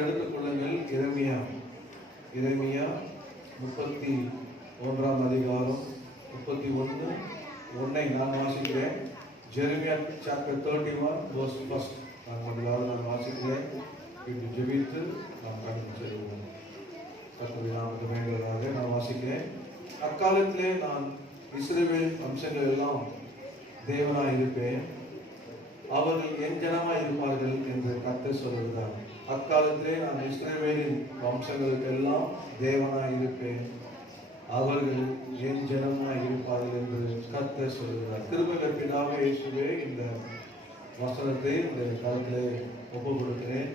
எடுத்துக்கொள்ளுங்கள். எரேமியா 31 அதிகாரம் 31:1 நான் வாசிக்கிறேன். Jeremiah chapter 31 verse 1 நான் வாசிக்கிறேன். இப்படி ஜெபித்து நாம் கடந்து செல்வோம். கர்த்தருடைய நாமத்துக்கு மகிமையாக நான் வாசிக்கிறேன். அக்காலத்திலே நான் இஸ்ரவேல் வம்சங்கள் எல்லாம் தேவனாய் இருப்பேன், அவர்கள் என் ஜனமாய் இருப்பார்கள் என்று கர்த்தர் சொல்லுகிறார். அக்காலத்திலே நான் இஸ்ரவேலின் வம்சங்களுக்கெல்லாம் தேவனாய் இருப்பேன், அவர்கள் என் ஜனமாய் இருப்பார்கள் என்று கர்த்தர் சொல்லுகிறார். திருமலை பிதாவே இயேசுவே, இந்த வசனத்தை இந்த காலத்திலே ஒப்பு கொடுக்கிறேன்.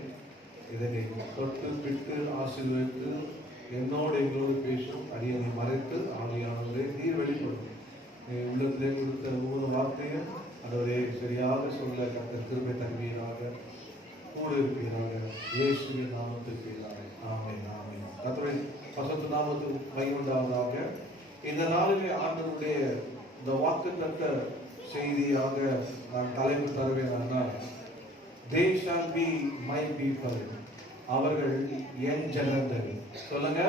இதனை தொட்டு பிட்டு ஆசீர்வதித்து என்னோடு எங்களோடு பேசும் அடியனை மறைத்து ஆவியானவரை நீர் வெளிப்படும். உள்ளத்திலே கொடுத்த ஒவ்வொரு வார்த்தையும் அதோடைய சரியாக சொல்ல கர்த்தர் கிருபை தருவீராக, கூட இருப்பீராக. இயேசுவின் நாமத்துக்கு ஆமென் ஆமென். கர்த்தரின் பரிசுத்த நாமத்துக்கு மகிமை உண்டாவதாக. இந்த நாளிலே ஆண்டவருடைய இந்த வாக்குத்தத்த செய்தியாக நான் தலைப்பு தருவேன். They shall be my people. அவர்கள் என் ஜனங்கள். சொல்லுங்க,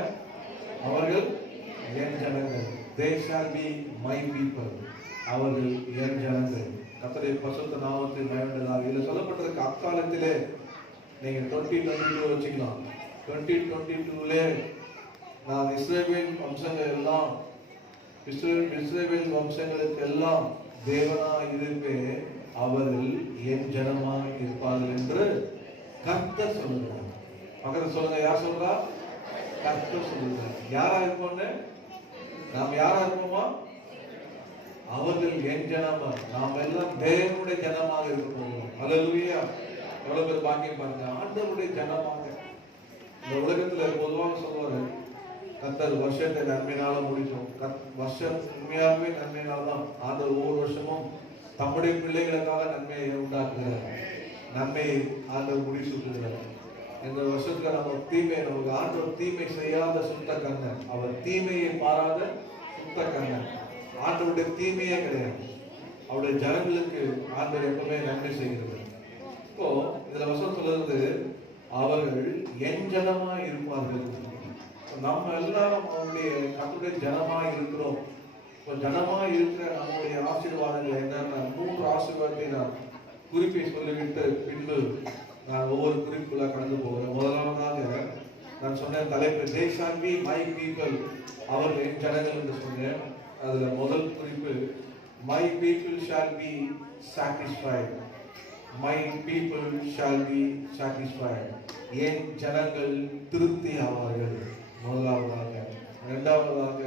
அவர்கள் என் ஜனங்கள். They shall be my people. அவர்கள் என் ஜனங்கள். கர்த்தருடைய பரிசுத்த நாமத்தை மகிமையாக. இதுல சொல்லப்பட்டிருக்க அக்காலத்திலே நீங்க 2022 வச்சுக்கலாம். 2022 நான் இஸ்ரவேல் வம்சங்கள் எல்லாம் இஸ்ரவேல் வம்சங்களுக்கு எல்லாம் தேவனாய் இருப்பேன், அவர்கள் என் ஜனமாய் இருப்பார்கள் என்று கர்த்தர் சொல்லுகிறார். பக்கத்துல சொல்லுங்க, யார் சொல்றா? கர்த்தர் சொல்லுகிறார். யாரா இருப்போம்னு? நாம் யாரா இருப்போமா? அவர்கள் என் ஜனமா. நாம் எல்லாம் தேவனுடைய ஜனமாக இருக்க போகிறோம். அல்லேலூயா. எவ்வளவு பேர் பாக்கியம் பாருங்க. ஆண்டவருடைய ஜனமாக. இந்த உலகத்துல பொதுவாக சொல்வாரு, கர்த்தர் வருஷத்தை நன்மையினால முடிச்சோம். வருஷம் உண்மையாகவே நன்மையினால தான். ஆண்டவர் ஒவ்வொரு வருஷமும் தம்முடைய பிள்ளைகளுக்காக நன்மையை உண்டாக்குகிறார். நன்மையை ஆண்டவர் முடிசூட்டுகிறார். இந்த வருஷத்துக்கு நம்ம தீமை, நமக்கு ஆண்டவர் தீமை செய்யாத சுத்த கண்ணன், அவர் தீமையை பாராத சுத்த கண்ணன். ஆண்டவருடைய தீமையே கிடையாது. அவருடைய ஜனங்களுக்கு ஆண்டவர் எப்பவுமே நன்மை செய்கிறது. இப்போ இதுல வசனம் சொல்றது, அவர்கள் என் ஜனமா இருப்பார்கள். நம்ம எல்லாரும் அவருடைய கர்த்தருடைய ஜனமா இருக்கிறோம். இப்போ ஜனமா இருக்கிற நம்முடைய ஆசீர்வாதங்கள் என்னன்னா, 3 ஆசீர்வாதத்தை நான் குறிப்பை சொல்லிவிட்டு பின்பு நான் ஒவ்வொரு குறிப்புல கடந்து போகிறேன். முதலாவதாக நான் சொன்ன தலைப்பு they shall be my people. அவர்கள் என் ஜனங்கள் என்று சொன்னேன். அதுல முதல் குறிப்பு, my people shall be satisfied. My people shall be satisfied. என் ஜனங்கள் திருப்தி ஆவார்கள். முதலாவதாக. இரண்டாவதாக,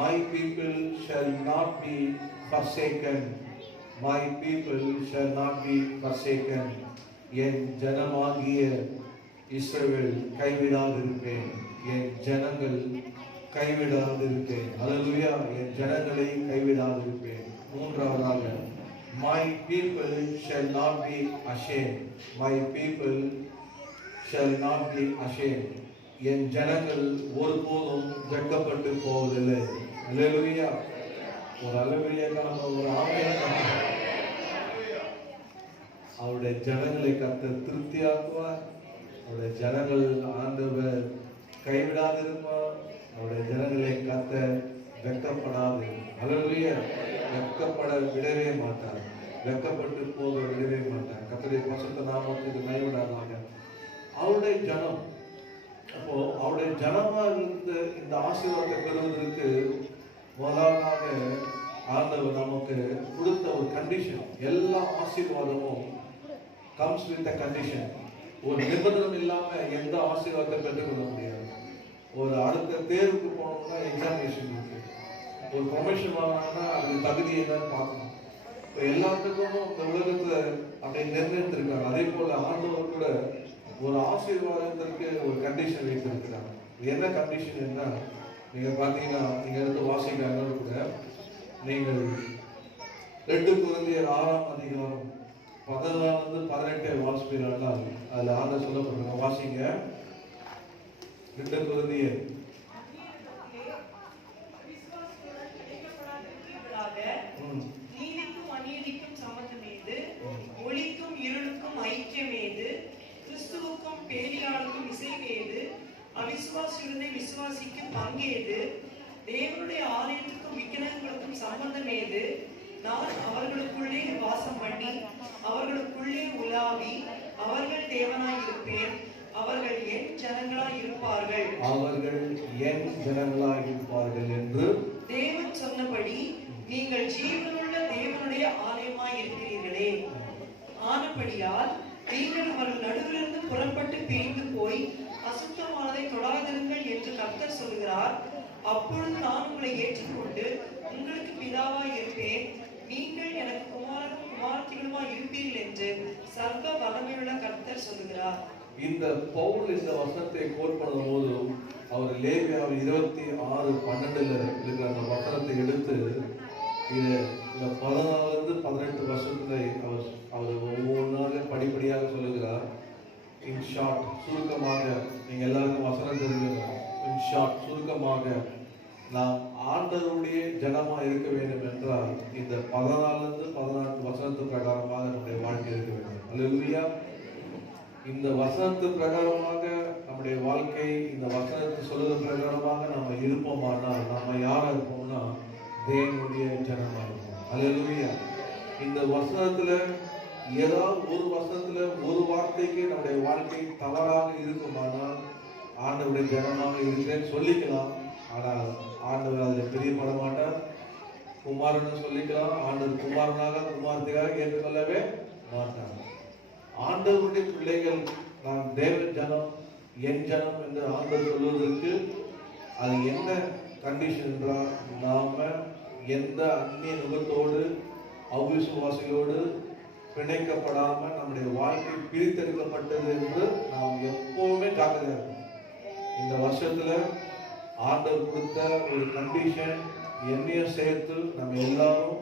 my people shall not be forsaken. My people shall not be forsaken. என் ஜனமாகிய இஸ்ரவேல் கைவிடாதிருப்பேன். என் ஜனங்கள் கைவிடாதிருப்பேன். அல்லேலூயா. என் ஜனங்களை கைவிடாதிருப்பேன். மூன்றாவதாக, my people shall not be ashamed. My people shall not be ashamed. என் ஜனங்கள் ஒருபோதும் வெட்கப்பட்டு போவதில்லை. அல்லேலூயா. ஒரு அல்லேலூயா காலம், ஒரு ஆமென். அவருடைய ஜனங்களை கர்த்தர் திருப்தியாக்குவார். அவருடைய ஜனங்கள் ஆண்டவர் கைவிடாதிருப்பார். அவருடைய ஜனங்களை கர்த்தர் வெட்கப்படாது. அல்லேலூயா. வெட்கப்பட விடவே மாட்டார். வெட்கப்பட்டு போக விடவே மாட்டார். கர்த்தருடைய பரிசுத்த நாமத்துக்கு மகிமையாக. அவருடைய ஜனம், அப்போ அவருடைய ஜனமா இருந்த இந்த ஆசீர்வாதத்தை பெறுவதற்கு முதலாக ஆண்டவர் நமக்கு கொடுத்த ஒரு கண்டிஷன். எல்லா ஆசீர்வாதமும் comes with a condition. ஒரு நிபந்தனை இல்லாம எந்த ஆசீர்வாதத்தை பெற்றுக்கொள்ள முடியாது. ஒரு அடுத்த தேர்வுக்கு போனோம்னா எக்ஸாமினேஷன் இருக்கு. ஒரு ப்ரொமோஷன் வாங்கினா அது தகுதி என்னன்னு பார்க்கணும். இப்போ எல்லாத்துக்கும் இந்த உலகத்துல அப்படி நிர்ணயித்திருக்காங்க. அதே போல ஆண்டவர் கூட ஒரு ஆசீர்வாதத்திற்கு ஒரு கண்டிஷன் வைத்திருக்கிறாங்க. என்ன கண்டிஷன் என்ன? நீங்க பாத்தீங்கன்னா, நீங்க எடுத்து வாசிக்கிறாங்க கூட, நீங்கள் 2 கொரிந்தியர் 6 அதிகாரம் 14-18 வாசிப்பீர்களா? அதுல ஆண்டவர் சொல்லப்படுறாங்க. வாசிங்க. 2 கொரிந்தியர். நீதிக்கும் அநீதிக்கும் சமத்துமேது, ஒளிக்கும் இருளுக்கும் ஐக்கியமேது, கிறிஸ்துவுக்கும் பேலியாளுக்கும் ஏது? அவிசுவாசியுடனே விசுவாசிக்கும் பங்கேது? தேவனுடைய ஆலயத்துக்கும் விக்கிரகங்களுக்கும் சம்பந்தம் ஏது? நான் அவர்களுக்குள்ளே வாசம் பண்ணி அவர்களுக்குள்ளே உலாவி அவர்கள் தேவனாய் இருப்பேன், அவர்கள் என் ஜனங்களாய் இருப்பார்கள். அவர்கள் என் ஜனங்களாய் இருப்பார்கள் என்று தேவன் சொன்னபடி நீங்கள் ஜீவனுள்ள தேவனுடைய ஆலயமாய் இருக்கிறீர்களே. ஆனபடியால் நீங்கள் அவர்கள் நடுவிலிருந்து புறப்பட்டு பிரிந்து போய் அசுத்தமானதை தொடாதிருங்கள் என்று கர்த்தர் சொல்கிறார். அப்பொழுது நான் உங்களை ஏற்றுக்கொண்டு உங்களுக்கு பிதாவாய் இருப்பேன், நீங்கள் எனக்கு குமாரனும் குமாரத்திகளுமாய் இருப்பீர்கள் என்று சர்வ வல்லமையுள்ள கர்த்தர் சொல்கிறார். இந்த பவுல் இந்த வசனத்தை கோட் பண்ணும் போது அவர் லேவியாவில் 26:12 இருக்கிற அந்த வசனத்தை எடுத்து இது இந்த 14-18 வருஷத்துல அவர் ஒவ்வொன்றாக படிப்படியாக சொல்லுகிறார். இன் ஷார்ட், சுருக்கமாக, நீங்க எல்லாருக்கும் வசனம் தெரிஞ்சுங்க. இன் ஷார்ட், சுருக்கமாக, நாம் ஆண்டவருடைய ஜனமா இருக்க வேண்டும் என்றால் இந்த 14-14 வசனத்து பிரகாரமாக நம்முடைய வாழ்க்கை இருக்க வேண்டும். அல்லேலூயா. இந்த வசனத்து பிரகாரமாக நம்முடைய வாழ்க்கை, இந்த வசனத்தை சொல்லுவது பிரகாரமாக நம்ம இருப்போமானால் நம்ம யாரா இருப்போம்னா தேவனுடைய ஜனமா இருப்போம். அல்லேலூயா. இந்த வசனத்துல ஏதாவது ஒரு வசனத்துல ஒரு வார்த்தைக்கு நம்முடைய வாழ்க்கை தவறாக இருக்குமானால் ஆண்டவருடைய ஜனமாக இருக்கிறேன்னு சொல்லிக்கலாம். ஆனால் ஆண்டவர் அதில் பிரியப்பட மாட்டார். குமாரன் சொல்லிக்கலாம், ஆண்டவர் குமாரனாக குமாரத்தையாக ஏற்றுக்கொள்ளவே மாட்டார். ஆண்டவருடைய பிள்ளைகள், நான் தேவ ஜனம், என் ஜனம் என்று ஆண்டவர் சொல்வதற்கு அது என்ன கண்டிஷன் என்றால், நாம எந்த அந்நிய நுகத்தோடு அவிசுவாசிகளோடு பிணைக்கப்படாம நம்முடைய வாழ்க்கை பிரித்தெடுக்கப்பட்டது என்று நாம் எப்பவுமே ஜாக்கிரதையா இருக்கணும். இந்த வருஷத்துல ஆண்டவர் கொடுத்த ஒரு கண்டிஷன் என்னையும் சேர்த்து நம்ம எல்லாரும்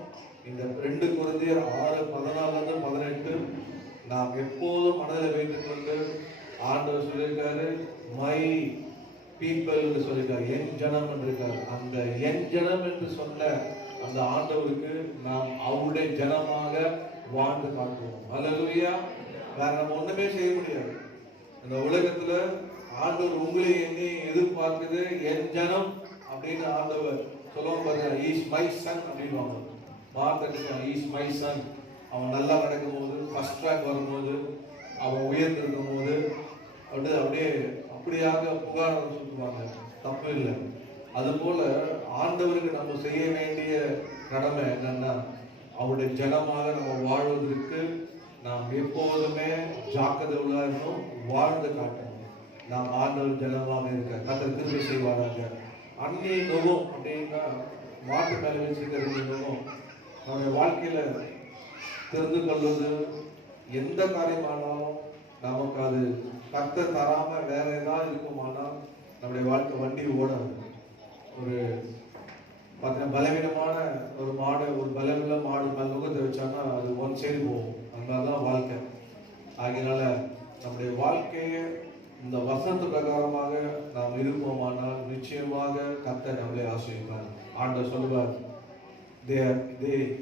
இந்த 2 கொரிந்தியர் 6:14-18 நாம் எப்போதும் மனதில் வைத்துக் கொண்டு, ஆண்டவர் சொல்லியிருக்காரு மை பீப்பிள் என்று சொல்லியிருக்காரு, என் ஜனம் என்று இருக்காரு. அந்த என் ஜனம் என்று சொன்ன அந்த ஆண்டவருக்கு நாம் அவருடைய ஜனமாக வாழ்ந்து காட்டுவோம். அல்லேலூயா. வேற நம்ம ஒண்ணுமே செய்ய முடியாது. இந்த உலகத்துல ஆண்டவர் உங்களை என்னை எதிர்பார்க்குது, என் ஜனம் அப்படின்னு ஆண்டவர் சொல்லுவாங்க பாருங்க. இஸ் மை சன் அப்படின்வாங்க. வார்த்தை இஸ் மை சன். அவன் நல்லா நடக்கும் போது, ஃபர்ஸ்ட் ரேங்க் வரும்போது, அவன் உயர்ந்திருக்கும் போது அப்படியாக புகார் சொல்லுவாங்க. தப்பு இல்லை. அதுபோல ஆண்டவருக்கு நம்ம செய்ய வேண்டிய கடமை என்னன்னா, அவருடைய ஜனமாக நம்ம வாழ்வதற்கு நாம் எப்போதுமே ஜாக்கிரதை உள்ளாரும் வாழ்ந்து காட்டணும். நாம் ஆண்டவர் ஜனமாக இருக்க கர்த்தர் கிருபை செய்வாராக. அந்நிய நுகம் அப்படின்னா மாட்டு மேல வச்சிருக்கிற நுகம் நம்முடைய வாழ்க்கையில தெரிந்து கொள்வது, எந்த காரியமானாலும் நமக்கு அது கர்த்தர் தராம வேற ஏதாவது இருக்குமானால் நம்முடைய வாழ்க்கை வண்டி ஓடாது. ஒரு பார்த்தீங்கன்னா பலவீனமான ஒரு மாடு, ஒரு பலவீன மாடு மேல நுகத்தை வச்சாங்கன்னா அது ஒன் சைடு போகும். அதனாலதான் வாழ்க்கை. ஆகையினால நம்முடைய வாழ்க்கையை இந்த வசனத்து பிரகாரமாக நாம் இருப்போமானால் நிச்சயமாக கர்த்தர் நம்மளை ஆசீர்வதிப்பார். ஆண்டவர் சொல்லுவார்,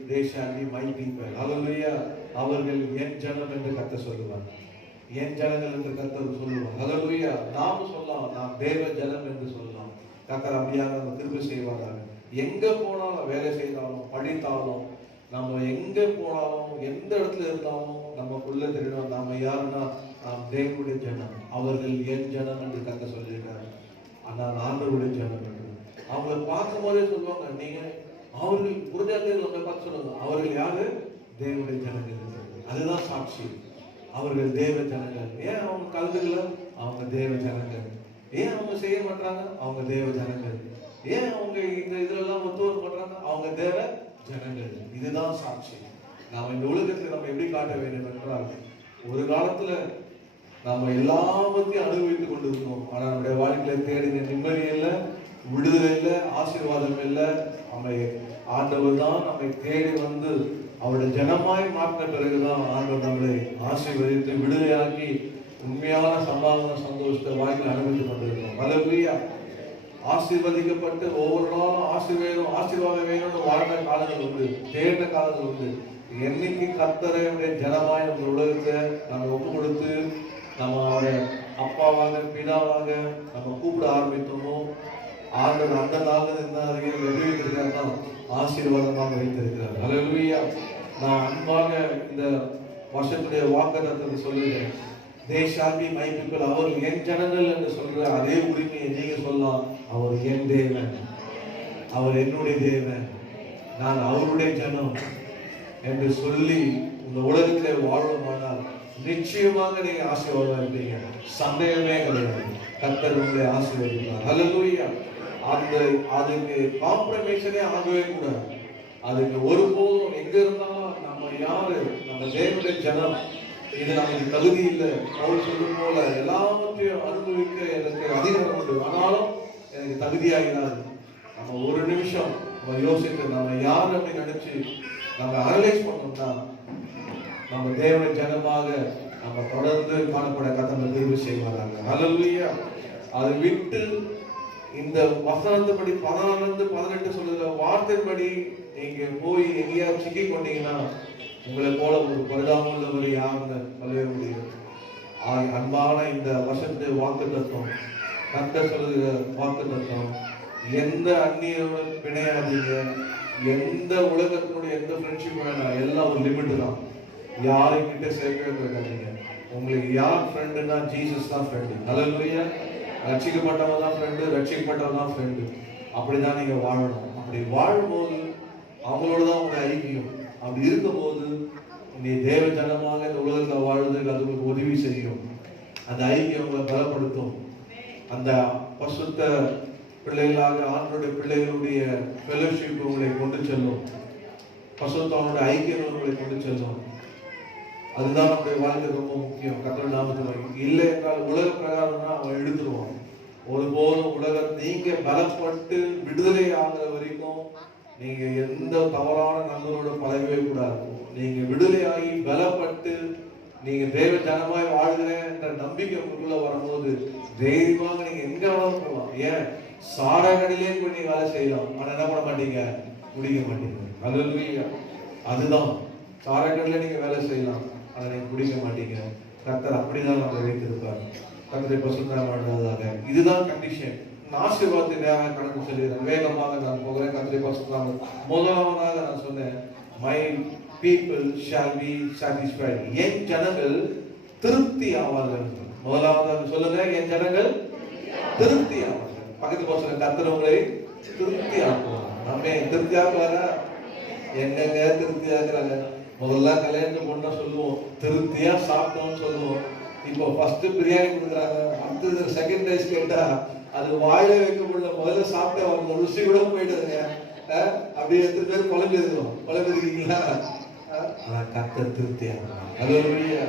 they shall be my people. ஹல்லேலூயா. அவர்கள் என் ஜனம் என்று கர்த்தர் சொல்லுவார். என் ஜனங்கள் என்று கர்த்தர் சொல்லுவார். ஹல்லேலூயா. நாம சொல்லலாம், நாம் தேவ ஜனம் என்று சொல்லலாம். கர்த்தர் அப்படியாக நம்ம கிருபை செய்வாராக. எங்க போனாலும், வேலை செய்தாலும், படித்தாலும், நம்ம எங்க போனாலும், எந்த இடத்துல இருந்தாலும் நமக்குள்ள தெரியும் நாம யாருன்னா நாம் தேவனுடைய ஜனம். அவர்கள் என் ஜனம் என்று கர்த்தர் சொல்லியிருக்காரு. ஆனால் ஆண்டவருடைய ஜனம் என்று அவங்களை பார்க்கும் போதே சொல்லுவாங்க, நீங்க அவர்கள் புரிஞ்சார்கள் நம்ம பார்த்து சொல்லுவாங்க, அவர்கள் யாரு? தேவனுடைய ஜனங்கள். அதுதான் சாட்சி. அவர்கள் தேவ ஜனங்கள். ஏன் அவங்க கலந்துக்கல? அவங்க தேவ ஜனங்கள். ஏன் அவங்க செய்ய மாட்டாங்க? அவங்க தேவ ஜனங்கள். ஏன் அவங்க இந்த இதெல்லாம் ஒத்துவர பண்றாங்க? அவங்க தேவ ஜனங்கள். இதுதான் சாட்சி. நாம இந்த உலகத்துல நம்ம எப்படி காட்ட வேண்டும் என்றால், ஒரு காலத்துல நாம எல்லாவற்றையும் அனுபவித்துக் கொண்டிருந்தோம். ஆனா நம்முடைய வாழ்க்கையில தேடின நிம்மதி இல்லை, விடுதலை இல்லை, ஆசீர்வாதம் இல்லை. நம்மை ஆண்டவர் தான் நம்மை தேடி வந்து அவருடைய ஜனமாய் மாற்றின பிறகுதான் ஆண்டவர் நம்மளை ஆசீர்வதித்து விடுதலையாக்கி உண்மையான சமாதான சந்தோஷத்தை வாழ்க்கையில் அனுபவித்துக் கொண்டிருக்கிறோம். ஹல்லேலூயா. ஆசீர்வதிக்கப்பட்டு ஒவ்வொரு நாளும் ஆசீர்வாதம் வேணும்னு வாழ்ந்த காலங்கள் உண்டு, தேடின காலங்கள் உண்டு. என்னைக்கு கர்த்தரை ஜனமாய் நம்ம உலகத்தை நம்ம ஒப்பு கொடுத்து நம்ம அப்பாவாக பிதாவாக நம்ம கூப்பிட ஆரம்பித்தோமோ ஆண்டவர் அந்த நாள்ல இருந்தா ஆசீர்வாதமாக வைத்திருக்கிறார். ஹல்லேலூயா. நான் அன்பாக இந்த வருஷத்துடைய வாக்குத்தத்தத்தை சொல்லுகிறேன். They shall be my people. அவர் என் ஜனங்கள் என்று சொல்ற அதே உரிமையை நீங்க சொல்லலாம். அவர் என் தேவன், அவர் என்னுடைய தேவன், நான் அவருடைய ஜனம் என்று சொல்லி இந்த உலகத்திலே வாழ்வோமானால் நிச்சயமாக நீங்க ஆசீர்வாதம் இருப்பீங்க. சந்தேகமே கிடையாது. கர்த்தர் உங்களை ஆசீர்வதிப்பார். ஹல்லேலூயா. அதுக்கு காம்ப்ரமைஸே ஆகவே கூடாது. அதுக்கு ஒருபோதும் எங்க இருந்தாலும் நம்ம யாரு, நம்ம தேவனுடைய ஜனம், இது நமக்கு தகுதி இல்லை. அவர் சொல்லும் போல எல்லாவற்றையும் அனுபவிக்க எனக்கு அதிகாரம் உண்டு, ஆனாலும் எனக்கு தகுதியாகினார். நம்ம ஒரு நிமிஷம் நம்ம யோசித்து நம்ம யார் அப்படி நினைச்சு நம்ம அனலைஸ் பண்ணோம்னா நம்ம தேவனுடைய ஜனமாக நம்ம தொடர்ந்து காணப்பட கர்த்தர் தேர்வு செய்வாராங்க. ஹல்லேலூயா. அதை விட்டு இந்த வசனத்துப்படி 14-18 சொல்லுற வார்த்தைப்படி நீங்க போய் எங்கேயாவது சிக்கி கொண்டீங்கன்னா உங்களை போல ஒரு பரிதாபமுள்ளவர் யாருன்னு சொல்லவே முடியும். அன்பான இந்த வருஷத்து வாக்குத்தத்தம், கர்த்தர் சொல்லுகிற வாக்குத்தத்தம், எந்த அந்நியருடன் பிணையாதீங்க, எந்த உலகத்தினுடைய எந்த ஃப்ரெண்ட்ஷிப் வேணாம், எல்லாம் ஒரு லிமிட் தான். யாரையும் கிட்ட சேர்க்கவே இருக்காதீங்க. உங்களுக்கு யார் ஃப்ரெண்டுன்னா ஜீசஸ் தான் ஃப்ரெண்டு. ஹல்லேலூயா. ரட்சிக்கப்பட்டவன் தான் ஃப்ரெண்டு, ரட்சிக்கப்பட்டவன் தான் ஃப்ரெண்டு. அப்படிதான் நீங்க வாழணும். அப்படி வாழும்போது அவங்களோட தான் உங்க ஐக்கியம். அப்படி இருக்கும்போது நீ தேவ ஜனமாக இந்த உலகத்தில் வாழ்றதுக்கு அது உங்களுக்கு உதவி செய்யும். அந்த ஐக்கியம் உங்களை பலப்படுத்தும். அந்த பசுத்த பிள்ளைகளாக ஆண்டோடைய பிள்ளைகளுடைய ஃபெலோஷிப் உங்களை கொண்டு செல்லும். பசுத்தவனுடைய ஐக்கியம் உங்களை கொண்டு செல்லும். அதுதான் நம்முடைய வாழ்க்கை ரொம்ப முக்கியம். கர்த்தர் நாமத்தில் இல்லை என்றால் உலக பிரகாரம் தான் அவன் எடுத்துருவான். ஒருபோதும் உலகம் நீங்க பலப்பட்டு விடுதலை ஆகிற வரைக்கும் நீங்க எந்த தவறான நண்பரோட பழகவே கூடாது. நீங்க விடுதலையாகி பலப்பட்டு நீங்க தேவ ஜனமாய் வாழ்கிறேன் என்ற நம்பிக்கை உங்களுக்குள்ள வரும்போது தைரியமாக நீங்க எங்க வேணாலும் போகலாம். ஏன் சாராகடிலே போய் நீங்க வேலை செய்யலாம். ஆனா என்ன பண்ண மாட்டீங்க, முடிக்க மாட்டீங்க. ஹல்லேலூயா. அதுதான் சாராகடிலே நீங்க வேலை செய்யலாம், ஆனா நீங்க முடிக்க மாட்டீங்க. கர்த்தர் அப்படிதான் நம்மளை வைத்திருப்பார். கர்த்தரை பசுத்தமாக இதுதான் கண்டிஷன். ஆசீர்வாதத்தை நேராக கணக்கு சொல்லிடுறேன். வேகமாக நான் போகிறேன். கர்த்தரை பசுத்தமாக முதலாவதாக நான் சொன்னேன், my people shall be satisfied. என் ஜனங்கள் திருப்தி ஆவார்கள். முதலாவதாக சொல்லுங்க, என் ஜனங்கள் திருப்தி ஆவார்கள். பக்கத்து பசங்க கர்த்தர் உங்களை திருப்தி ஆக்குவார். நம்ம திருப்தி ஆக்குவாரா? எங்கெங்க திருப்தி ஆக்குறாங்க? முதல்ல கல்யாணத்துக்கு பொண்ணா சொல்லுவோம் திருப்தியா சாப்பிட்டோம்னு சொல்லுவோம். இப்போ ஃபர்ஸ்ட் பிரியாணி கொடுக்குறாங்க, அடுத்தது செகண்ட் ரைஸ் கேட்டா அது வாயில வைக்க முடியல, முதல்ல சாப்பிட்ட அவங்க ருசி கூட போயிடுதுங்க. அப்படி எத்தனை பேர் குழம்பிருக்கீங்களா? ஆனா கர்த்தர் திருப்தி ஆக்குறாங்க. ஹல்லேலூயா.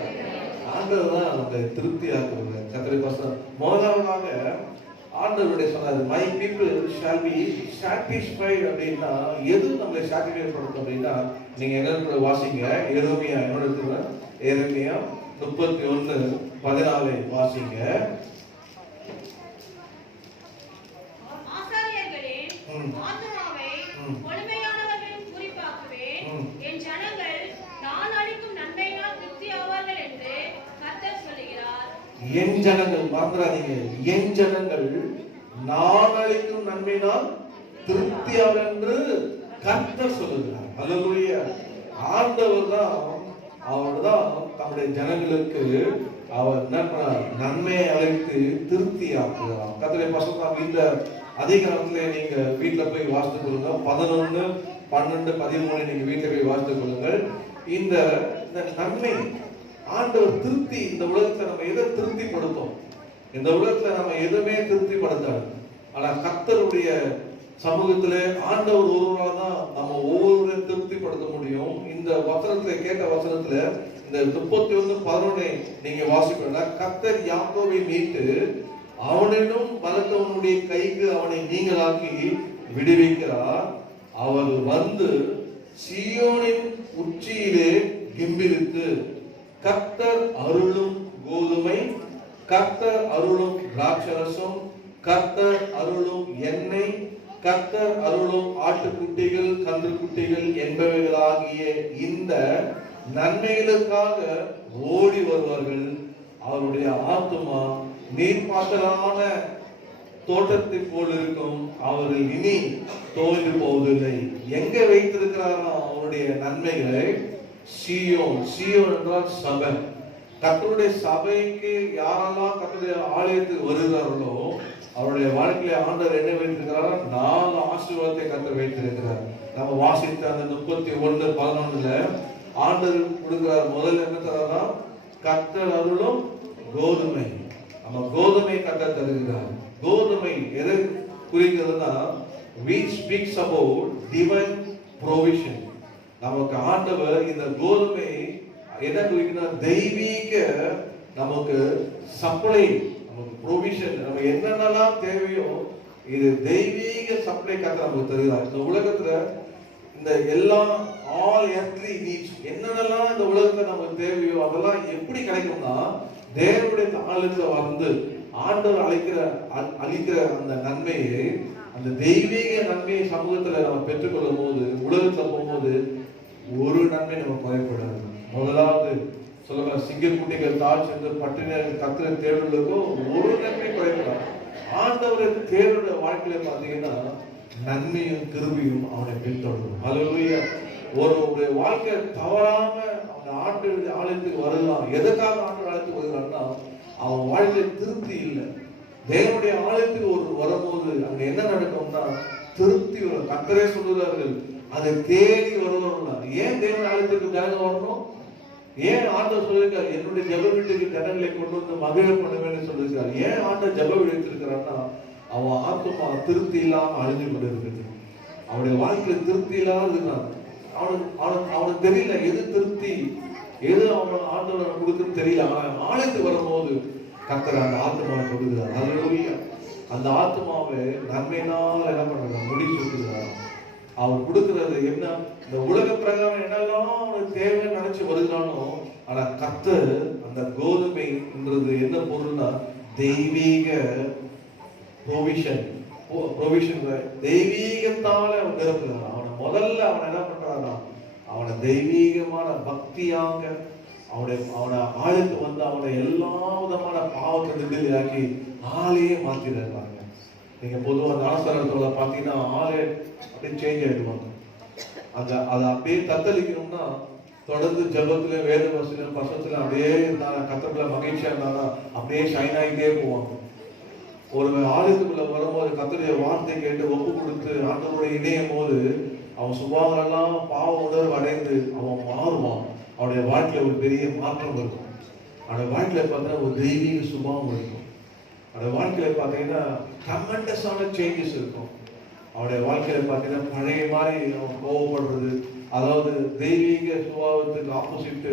ஆண்டவர் தான் நம்மளை திருப்தி ஆக்குறது. கர்த்தரை பசங்க முதலாவதாக ஆண்டவருடைய சொன்னாரு, my people shall be satisfied. அப்படின்னா எது நம்மளை சாட்டிஸ்ஃபை பண்ணும் அப்படின்னா, நீங்க என்ன வாசிங்க, எரேமியா, என்னோட எடுத்துங்க, எரேமியா 31:14 வாசிங்க. என் ஜனங்கள் மறந்துடாதீங்க, என் ஜனங்கள் நான் அளிக்கும் நன்மையினால் திருப்தியார் என்று கர்த்தர் சொல்லுகிறார். ஹல்லேலூயா. ஆண்டவர் தான், அவர் தான் தம்முடைய ஜனங்களுக்கு அவர் நன்மையை அழைத்து திருப்தி ஆக்குகிறார். கர்த்தரை பசுத்தாம் இந்த அதிகாரத்திலே நீங்க வீட்டுல போய் வாசித்துக் கொள்ளுங்க. 11, 12, 13 நீங்க வீட்டுல போய் வாசித்துக் கொள்ளுங்கள். இந்த நன்மை ஆண்டவர் திருப்தி. இந்த உலகத்துல நம்ம எதை திருப்தி படுத்தோம்? இந்த உலகத்துல நம்ம எதுவுமே திருப்தி படுத்தாது. ஆனா கர்த்தருடைய சமூகத்திலே ஆண்டவர் ஒருவரால் தான் நம்ம ஒவ்வொருவரையும் திருப்திப்படுத்த முடியும். இந்த வசனத்துல கேட்ட வசனத்துல இந்த 31:11 நீங்க வாசிப்பீங்கன்னா, கர்த்தர் யாக்கோபை மீட்டு அவனிடம் பலத்தவனுடைய கைக்கு அவனை நீங்களாக்கி விடுவிக்கிறார். அவர் வந்து சீயோனின் உச்சியிலே கிம்பிலித்து, கர்த்தர் அருளும் கோதுமை, கர்த்தர் அருளும் திராட்சரசம், கர்த்தர் அருளும் எண்ணெய், கர்த்தர் அருளும் ஆட்டுக்குட்டிகள், கன்றுக்குட்டிகள் என்பவைகளாகிய இந்த நன்மைகளுக்காக ஓடி வருவார்கள். அவருடைய ஆத்துமா நீர்ப்பாய்ச்சலான தோட்டத்தை போல் இருக்கும். அவர்கள் இனி தோல்வி போவதில்லை. எங்க வைத்திருக்கிறாரோ அவருடைய நன்மைகளை சீயோன். சீயோன் என்றால் சபை. கர்த்தருடைய சபைக்கு யாரெல்லாம் கர்த்தருடைய ஆலயத்துக்கு வருகிறார்களோ அவருடைய வாழ்க்கையில ஆண்டவர் என்ன வைத்திருக்கிறாரோ 4 ஆசீர்வாதத்தை கர்த்தர் வைத்திருக்கிறார். நம்ம வாசித்த அந்த 31:11 ஆண்டவர் கொடுக்கிறார். முதல்ல என்ன தராரா? கர்த்தர் அருளும் கோதுமை. நம்ம கோதுமை கர்த்தர் தருகிறார். கோதுமை எதை குறிக்கிறதுனா which speaks about divine provision. நமக்கு ஆண்டவர் இந்த கோதுமை எதை குறிக்கிறா? தெய்வீக நமக்கு சப்ளை, நமக்கு ப்ரொவிஷன். நம்ம என்னென்னலாம் தேவையோ இது தெய்வீக சப்ளை கர்த்தர் நமக்கு தருகிறார். இந்த உலகத்துல இந்த எல்லா ஆல் எர்த்லி நீட்ஸ் என்னென்னலாம் இந்த உலகத்துல நமக்கு தேவையோ அதெல்லாம் எப்படி கிடைக்கும்னா தேவனுடைய ஆளுக்கு வந்து ஆண்டவர் அளிக்கிற அந்த நன்மையை, அந்த தெய்வீக நன்மையை சமூகத்துல நம்ம பெற்றுக்கொள்ளும் போது உலகத்துல போகும்போது ஒரு நன்மை நம்ம குறைப்படாது. முதலாவது சொல்லுங்க, சிங்கக்குட்டிகள் தாழ் சென்று பட்டினர் கத்திர தேடுவதற்கோ ஒரு நன்மை குறைப்படாது. ஆண்டவரை தேடுற வாழ்க்கையில பாத்தீங்கன்னா நன்மையும் கிருபையும் அவனை பின்தொடரும். ஹல்லேலூயா. ஒரு வாழ்க்கை தவறாம அவங்க ஆலயத்துக்கு வரலாம். எதற்காக ஆண்டு ஆலயத்துக்கு வருகிறான்னா அவன் வாழ்க்கையில திருப்தி இல்லை. தேவனுடைய ஆலயத்துக்கு ஒரு வரும்போது அங்க என்ன நடக்கும்னா திருப்தி வரும். கர்த்தரே சொல்லுகிறார்கள் அதை தேடி வருவார்களா. ஏன் தேவனுடைய ஆலயத்துக்கு ஜனங்கள் வரணும்? ஏன் ஆண்டவர் சொல்லியிருக்காரு என்னுடைய ஜெப வீட்டுக்கு ஜனங்களை கொண்டு வந்து மகிழ பண்ணுவேன்னு சொல்லியிருக்காரு. ஏன் ஆண்டவர் ஜெப வீடு எடுத்திருக்கிறான்னா அவன் ஆத்மா திருப்தி இல்லாம அழிஞ்சு கொண்டு இருக்குது. அவனுடைய வாழ்க்கையில திருப்தி இல்லாம இருக்கிறான். அவனுக்கு தெரியல எது திருப்தி, எது அவன் ஆண்டவர் கொடுக்குன்னு தெரியல. அவன் ஆலயத்துக்கு வரும்போது கர்த்தர் அந்த ஆத்மாவை கொடுக்கிறார். ஹல்லேலூயா. அந்த ஆத்மாவை நன்மையினால் என்ன பண்றாங்க? முடிச்சு கொடுக்கிறார். அவர் கொடுக்கிறது என்ன? இந்த உலக பிரகாரம் என்னெல்லாம் அவனுக்கு தேவைன்னு நினைச்சு வருகிறானோ, ஆனா கர்த்தர் அந்த கோதுமைன்றது என்ன பொருள்னா தெய்வீக ப்ரொவிஷன். தெய்வீகத்தால அவன் நிரப்புகிறான். அவனை முதல்ல அவன் என்ன பண்றானா அவனை தெய்வீகமான பக்தியாக அவனை ஆளுக்கு வந்து அவனை எல்லா விதமான பாவத்தை விடுதலையாக்கி ஆளையே மாத்திடுறாங்க. நீங்க பொதுவாக ஞானஸ்தானத்துல பாத்தீங்கன்னா ஆளே அப்படியே சேஞ்ச் ஆயிடுவாங்க. அதை அப்படியே தத்தளிக்கணும்னா தொடர்ந்து ஜபத்துல வேத வசனம் பசத்துல அப்படியே இருந்தாங்க. கத்தத்துல மகிழ்ச்சியா இருந்தாங்கன்னா அப்படியே ஷைன் ஆகிட்டே போவாங்க. ஒரு ஆலயத்துக்குள்ள வரும்போது கர்த்தருடைய வார்த்தை கேட்டு ஒப்பு கொடுத்து ஆண்டவரோட இணையும் போது அவன் சுபாவெல்லாம் பாவ உணர்வு அடைந்து அவன் மாறுவான். அவனுடைய வாழ்க்கையில ஒரு பெரிய மாற்றம் இருக்கும். அவனுடைய வாழ்க்கையில பார்த்தா ஒரு தெய்வீக சுபாவம் இருக்கும். அவனுடைய வாழ்க்கையில பார்த்தீங்கன்னா ட்ரெமெண்டஸான சேஞ்சஸ் இருக்கும். அவனுடைய வாழ்க்கையில பார்த்தீங்கன்னா பழைய மாதிரி அவன் கோவப்படுறது, அதாவது தெய்வீக சுபாவத்துக்கு ஆப்போசிட்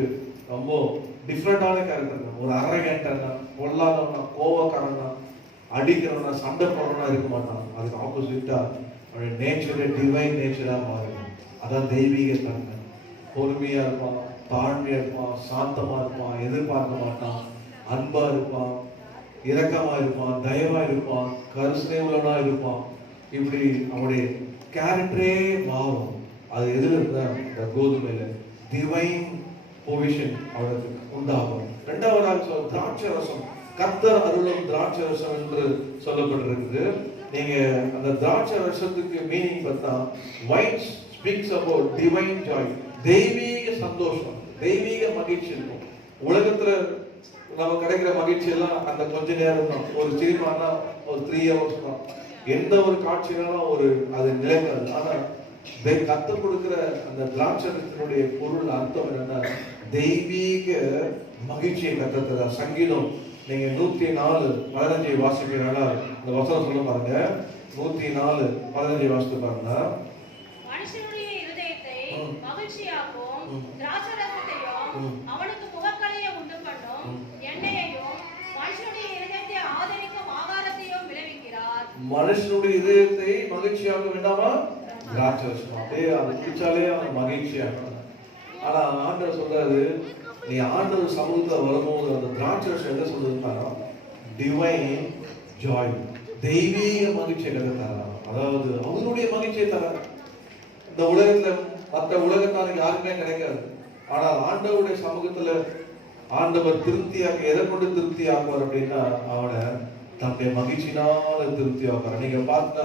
ரொம்ப டிஃப்ரெண்டான கேரக்டர். ஒரு அரகண்டா, பொல்லாதவனா, கோவக்காரனா, அடிக்கிறவனா, சண்டை போடுறவனா இருக்க மாட்டான். அதுக்கு ஆப்போசிட்டா அவனுடைய நேச்சரே டிவைன் நேச்சரா மாறும். அதான் தெய்வீக தன்மை. பொறுமையா இருப்பான், தாழ்மையா இருப்பான், சாந்தமா இருப்பான், எதிர்பார்க்க மாட்டான், அன்பா இருப்பான், இரக்கமா இருப்பான், தயவா இருப்பான், கருணை உள்ளவனா இருப்பான். இப்படி அவனுடைய கேரக்டரே மாறும். அது எதுல இருந்தா இந்த கோதுமையில டிவைன் ப்ரொவிஷன் அவனுக்கு உண்டாகும். இரண்டாவதாக திராட்சை ரசம். கர்த்தர் அருளும் திராட்சை ரசம் என்று சொல்லப்பட்டிருக்குது. நீங்க அந்த திராட்சை ரசத்துக்கு மீனிங் பார்த்தா wine speaks about divine joy. தெய்வீக சந்தோஷம், தெய்வீக மகிழ்ச்சி இருக்கும். உலகத்துல நம்ம கிடைக்கிற மகிழ்ச்சி எல்லாம் அந்த கொஞ்ச நேரம் தான். ஒரு சினிமானா ஒரு 3 hours தான். எந்த ஒரு காட்சினாலும் ஒரு அது நிலைக்காது. ஆனா கர்த்தர் கொடுக்கிற அந்த திராட்சரசத்தினுடைய பொருள் அர்த்தம் என்னன்னா தெய்வீக மகிழ்ச்சியை கற்றுத்தர. சங்கீதம் நீங்க 104:15 வாசிக்கிறீங்களா? இந்த வசனம் சொல்ல பாருங்க. 104:15 வாசித்து பாருங்க. மனுஷனுடைய இருதயத்தை மகிழ்ச்சியாக்கும் திராட்சரசத்தையும் அவனுக்கு முகக்களைய உண்டு பண்ணும் எண்ணெயையும் மனுஷனுடைய இருதயத்தை ஆதரிக்கும் ஆகாரத்தையும் விளைவிக்கிறார். மனுஷனுடைய இதயத்தை மகிழ்ச்சியாக வேண்டாமா? திராட்சரசம் அப்படியே அதை குடிச்சாலே அவன் மகிழ்ச்சியாக. ஆனா ஆண்டவர் சொல்றாரு, நீ ஆண்டவர் சமூகத்துல வரும்போது அந்த திராட்சரசம் என்ன சொல்றதுன்னா டிவைன் ஜாய், தெய்வீக மகிழ்ச்சியை தர. அதாவது அவனுடைய மகிழ்ச்சியை தர. இந்த உலகத்துல மற்ற உலகத்தாருக்கு யாருமே கிடைக்காது. ஆனால் ஆண்டவருடைய சமூகத்துல ஆண்டவர் திருப்தியாக எதை கொண்டு திருப்தி ஆக்குவார் அப்படின்னா அவனை தன்னுடைய மகிழ்ச்சினால திருப்தி ஆக்குறார். நீங்க பார்த்தா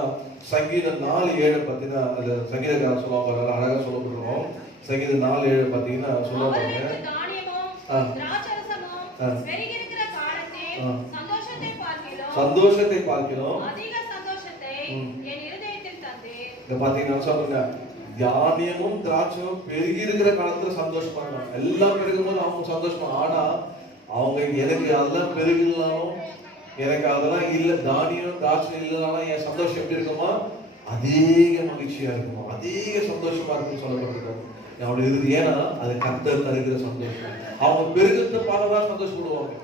சங்கீதம் 4:7 பார்த்தீங்கன்னா அந்த சங்கீதக்காரர் சொல்லுவாங்க, அழகா சொல்லப்பட்டிருக்கோம். சங்கீதம் 4:7 பார்த்தீங்கன்னா சொல்லுவாங்க, சந்தோஷத்தை பார்க்கிறோம் இத பாத்தீங்கன்னா சொல்லுங்க, தானியமும் திராட்சையும் பெருகி இருக்கிற காலத்துல சந்தோஷமா இருக்காங்க. எல்லாம் பெருகும்போது அவங்க சந்தோஷமா, ஆனா அவங்க எனக்கு அதெல்லாம் பெருகலாம், எனக்கு அதெல்லாம் இல்ல, தானியம் திராட்சை இல்லைனாலும் என் சந்தோஷம் எப்படி இருக்குமா, அதிக மகிழ்ச்சியா இருக்குமா, அதிக சந்தோஷமா இருக்குன்னு சொல்லப்பட்டிருக்காங்க. அவளுடைய இறுதி, ஏன்னா அது கர்த்தர் தருகிற சந்தோஷம். அவங்க பெருகத்தை பார்த்துதான் சந்தோஷப்படுவாங்க,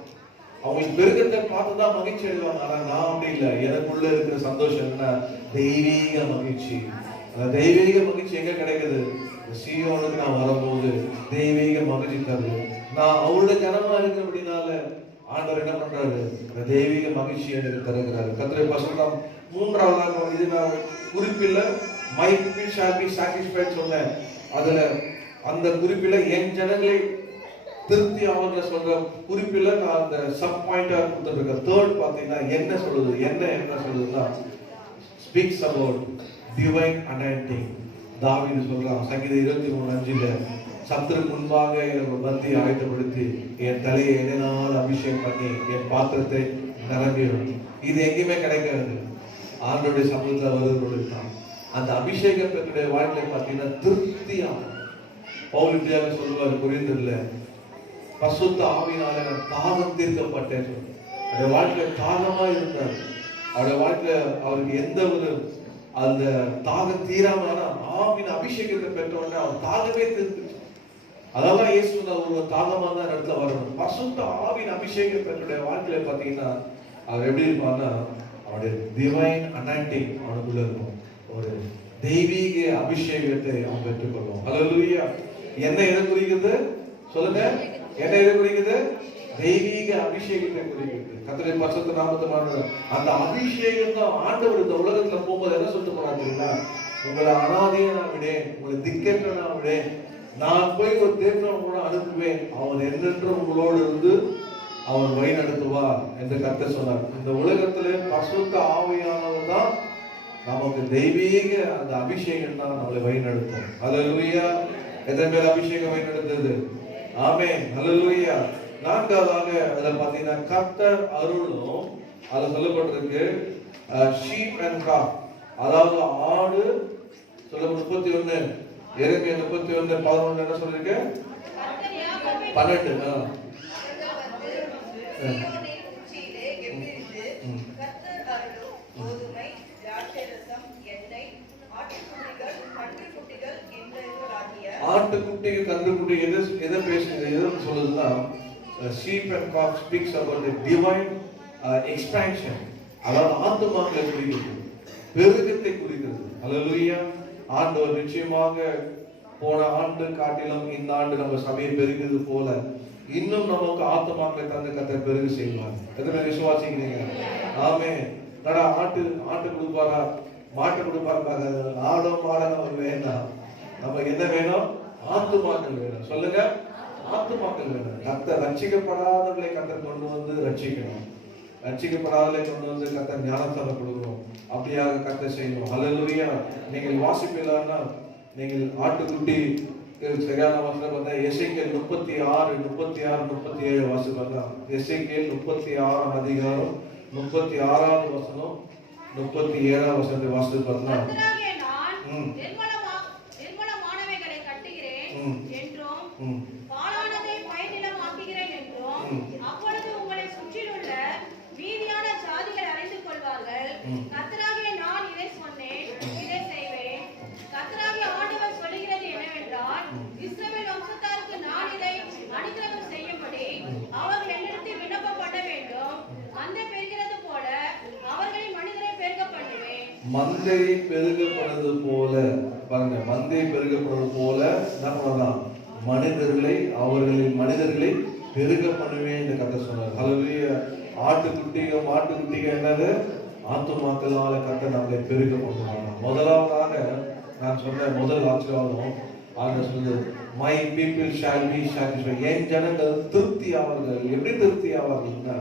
அவங்களுக்கு பெருகத்தை பார்த்துதான் மகிழ்ச்சி அடைவாங்க. ஆனா நான் அப்படி இல்லை, எனக்குள்ள இருக்கிற சந்தோஷம் என்ன, தெய்வீக மகிழ்ச்சி. அந்த தெய்வீக மகிழ்ச்சி எங்க கிடைக்குது, சீயோனுக்கு நான் வரும்போது தெய்வீக மகிழ்ச்சி தருது. நான் அவருடைய ஜனமா இருக்கு அப்படின்னால ஆண்டவர் என்ன பண்றாரு, அந்த தெய்வீக மகிழ்ச்சி எனக்கு தருகிறாரு. கர்த்தருடைய பரிசுத்தம் மூன்றாவதாக இது நான் குறிப்பில்ல, my people shall be satisfied சொன்னேன். அதுல அந்த குறிப்பில என் ஜனங்களை திருப்தி அவர்களை சொல்ற குறிப்பில நான் அந்த சப் பாயிண்டா கொடுத்துருக்கேன். தேர்ட் பாத்தீங்கன்னா என்ன சொல்லுது, என்ன சொல்லுதுன்னா ஸ்பீக்ஸ் அபவுட் டிவைன் அனாயிண்டிங். தாவீது சொல்றான் சங்கீதம் 23:5, சத்துருக்கு முன்பாக ஒரு பந்தி ஆயத்தப்படுத்தி என் தலையை என்னால் அபிஷேகம் பண்ணி என் பாத்திரத்தை நிரம்பிடும். இது எங்கேயுமே கிடைக்காது, ஆண்டோடைய சமூகத்துல வருவதோடு தான். அந்த அபிஷேகத்தினுடைய வாழ்க்கை பார்த்தீங்கன்னா திருப்தியாகும். பவுல் இப்படியாக சொல்லுவார் கொரிந்தியர்ல, பசுத்த ஆவியினால நான் தாகம் தீர்க்கப்பட்டேன். அவருடைய வாழ்க்கை தாகமா இருந்தார். அவருடைய வாழ்க்கை அவருக்கு எந்த ஒரு அந்த தாகம் தீராம ஆவின் அபிஷேகத்தை பெற்றவொடனே அவர் தாகமே தீர்ந்துச்சு. அதெல்லாம் இயேசு ஒரு தாகமா தான் இடத்துல வரணும். பசுத்த ஆவின் அபிஷேகம் பெற்ற வாழ்க்கையில பாத்தீங்கன்னா அவர் எப்படி இருப்பார்னா, அவருடைய டிவைன் அனாயிண்டிங் அவனுக்குள்ள இருக்கும், ஒரு தெய்வீக அபிஷேகத்தை அவன் பெற்றுக்கொள்வோம். ஹல்லேலூயா. என்ன எதை குறிக்குது சொல்லுங்க, என்ன எதை குறிக்குது, தெய்வீக அபிஷேகத்தை குறிக்குது. கர்த்தருடைய பரிசுத்த நாமத்தை அந்த அபிஷேகம் தான் ஆண்டவர் இந்த உலகத்துல போகும்போது என்ன சொல்லிட்டு போறாங்க, உங்களை அனாதையை நான் விடேன், உங்களை திக்கற்ற நான் விடேன், நான் போய் ஒரு தேவன் கூட அனுப்புவேன், அவர் என்னென்றும் உங்களோடு இருந்து அவர் வழி நடத்துவார் என்று கர்த்தர் சொன்னார். இந்த உலகத்திலே பரிசுத்த ஆவியானவர் தான் நமக்கு தெய்வீக அந்த அபிஷேகம் தான் நம்மளை வழி நடத்தும். ஹல்லேலூயா. எத்தனை பேர் அபிஷேகம் வழி நடத்துது? ஆமென். ஹல்லேலூயா. நான்காவதாக அதுல பாத்தீங்கன்னா கர்த்தர் அருளும், அதுல சொல்லப்பட்டிருக்கு sheep and calf, அதாவது ஆடு சொல்ல 31 எரேமியா 31:11 என்ன சொல்லிருக்கு, 12 ஆட்டுக்குட்டிகள் கன்றுக்குட்டி எதை பேசுகிறது, எதை சொல்லுதுன்னா sheep and calf speaks about the divine expansion, அதாவது ஆத்துமாக்களை குறிக்கிறது, பெருக்கத்தை குறிக்கிறது. ஹல்லேலூயா. ஆண்டவர் நிச்சயமாக போன ஆண்டு காட்டிலும் இந்த ஆண்டு நம்ம சபையை பெருகிறது போல இன்னும் நமக்கு ஆத்துமாக்களை தந்து கர்த்தர் பெருக செய்வார். எத்தனை விசுவாசிக்கிறீங்க? ஆமென். நடா ஆட்டு கொடுப்பாரா, மாட்டு கொடுப்பாரு, ஆடோ மாடோ வேண்டாம், நமக்கு என்ன வேணும், ஆத்துமாக்கள் வேணும். சொல்லுங்க, ஆத்துமாக்கள் வேணும். கர்த்தர் ரட்சிக்கப்படாதவர்களை கர்த்தர் கொண்டு வந்து ரட்சிக்கணும், ரட்சிக்கப்படாதவர்களை கொண்டு வந்து கர்த்தர் ஞானஸ்தானம் கொடுக்கணும். அப்படியாக கர்த்தர் செய்யணும். ஹல்லேலூயா. நீங்கள் வாசிப்பீங்கன்னா நீங்கள் ஆட்டுக்குட்டி சரியான வசனம் பார்த்தா எசேக்கியேல் 36:37 வாசிப்பாங்க. எசேக்கியேல் 36 அதிகாரம் 36வது வசனம் 37வது வசனத்தை வாசித்து பார்த்தா மந்தையை பெருகப்படுவது போல, பாருங்க, மந்தையை பெருகப்படுவது போல என்ன பண்ணலாம், மனிதர்களை பெருக பண்ணுவேன் என்று கர்த்தர் சொன்னார். ஹல்லேலூயா. ஆட்டுக்குட்டிகள் என்னது, ஆத்துமாக்களால கர்த்தர் நம்மளை பெருக பண்ணுவாங்க. முதலாவதாக நான் சொன்ன முதல் ஆசீர்வாதம் ஆண்டவர் சொல்லுது, my people shall be satisfied. என் ஜனங்கள் திருப்தி ஆவார்கள். எப்படி திருப்தி ஆவார்கள்னா,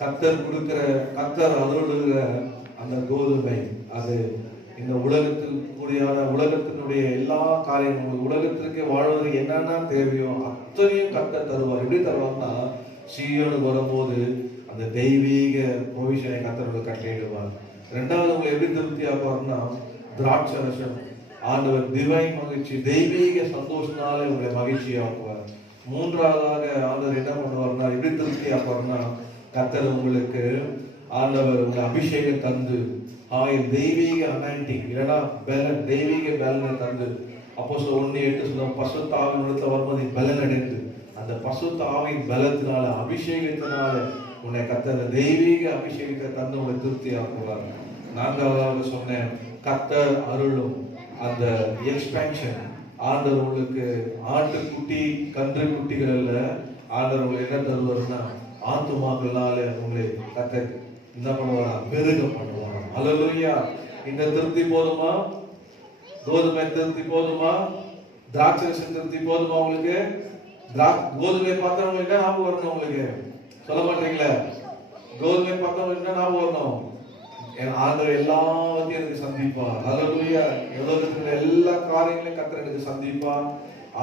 கர்த்தர் கொடுக்கிற, கர்த்தர் அருளுகிற அந்த கோதுமை, அது இந்த உலகத்தினுடைய எல்லா காரியங்களும், உலகத்திற்கு வாழ்வதற்கு என்னென்ன தேவையோ அத்தனையும் கர்த்தர் தருவார். எப்படி தருவார்னா, சீயோனுக்கு வரும்போது அந்த தெய்வீக ப்ரொவிஷனை கர்த்தர் கட்டளையிடுவார். ரெண்டாவது உங்களை எப்படி திருப்தி ஆக்குவார்னா, திராட்சை ரசம், ஆண்டவர் டிவைன் மகிழ்ச்சி, தெய்வீக சந்தோஷத்தினால உங்களை மகிழ்ச்சி ஆக்குவார். மூன்றாவதாக ஆண்டவர் என்ன பண்ணுவார்னா, எப்படி திருப்தி ஆக்குவார்னா, கர்த்தர் உங்களுக்கு ஆண்டவர் உங்களை அபிஷேகம் தந்து, தெய்வீக அனாயிண்டிங், இல்லைன்னா பலன், தெய்வீக பலனை தந்து. அப்போஸ்தலர் 1:8 சொல்லுவோம், பசுத்த ஆவியினிடத்தில் வரும்போது பலன் அடைந்து, அந்த பசுத்த ஆவியின் பலத்தினால, அபிஷேகத்தினால உன்னை கர்த்தர் தெய்வீக அபிஷேகத்தை தந்து உங்களை திருப்தி ஆக்குவார். நான்காவதாக சொன்னேன், கர்த்தர் அருளும் அந்த எக்ஸ்பேன்ஷன். ஆண்டவர் உங்களுக்கு ஆட்டுக்குட்டி கன்று குட்டிகள் அல்ல, ஆண்டவர் உங்களுக்கு என்ன தருவார்னா, ஆத்துமாக்களால உங்களை கர்த்தர் என்ன பண்ணுவாரா, பெருக பண்ணுவார். அல்லேலூயா. இந்த திருப்தி போதுமா? கோதுமை திருப்தி போதுமா? திராட்சை திருப்தி போதுமா உங்களுக்கு? கோதுமை பார்த்தா உங்களுக்கு என்ன ஞாபகம் வரணும்? உங்களுக்கு சொல்ல மாட்டீங்களா? கோதுமை பார்த்தா என்ன ஞாபகம் வரணும்? ஆண்டவர் எல்லாத்தையும் எனக்கு சந்திப்பார். அல்லேலூயா. உலகத்துல எல்லா காரியங்களையும் கர்த்தர் எனக்கு சந்திப்பார்.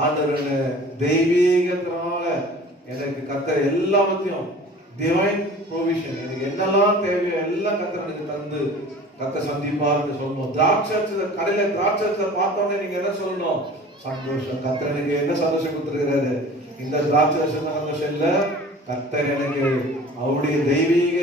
ஆண்டவர் தெய்வீகத்தினால எனக்கு கர்த்தர் எல்லாத்தையும், டிவைன் ப்ரொவிஷன், எனக்கு என்னெல்லாம் தேவையோ எல்லாம் கர்த்தர் எனக்கு தந்து கர்த்தர் சந்திப்பார்னு சொல்லணும். திராட்சை கடையில திராட்சை பார்த்தோன்னே நீங்க என்ன சொல்லணும்? சந்தோஷம். கர்த்தர் எனக்கு என்ன சந்தோஷம் கொடுத்துருக்கிறாரு? இந்த திராட்சை சந்தோஷம் இல்ல, கர்த்தர் எனக்கு அவருடைய தெய்வீக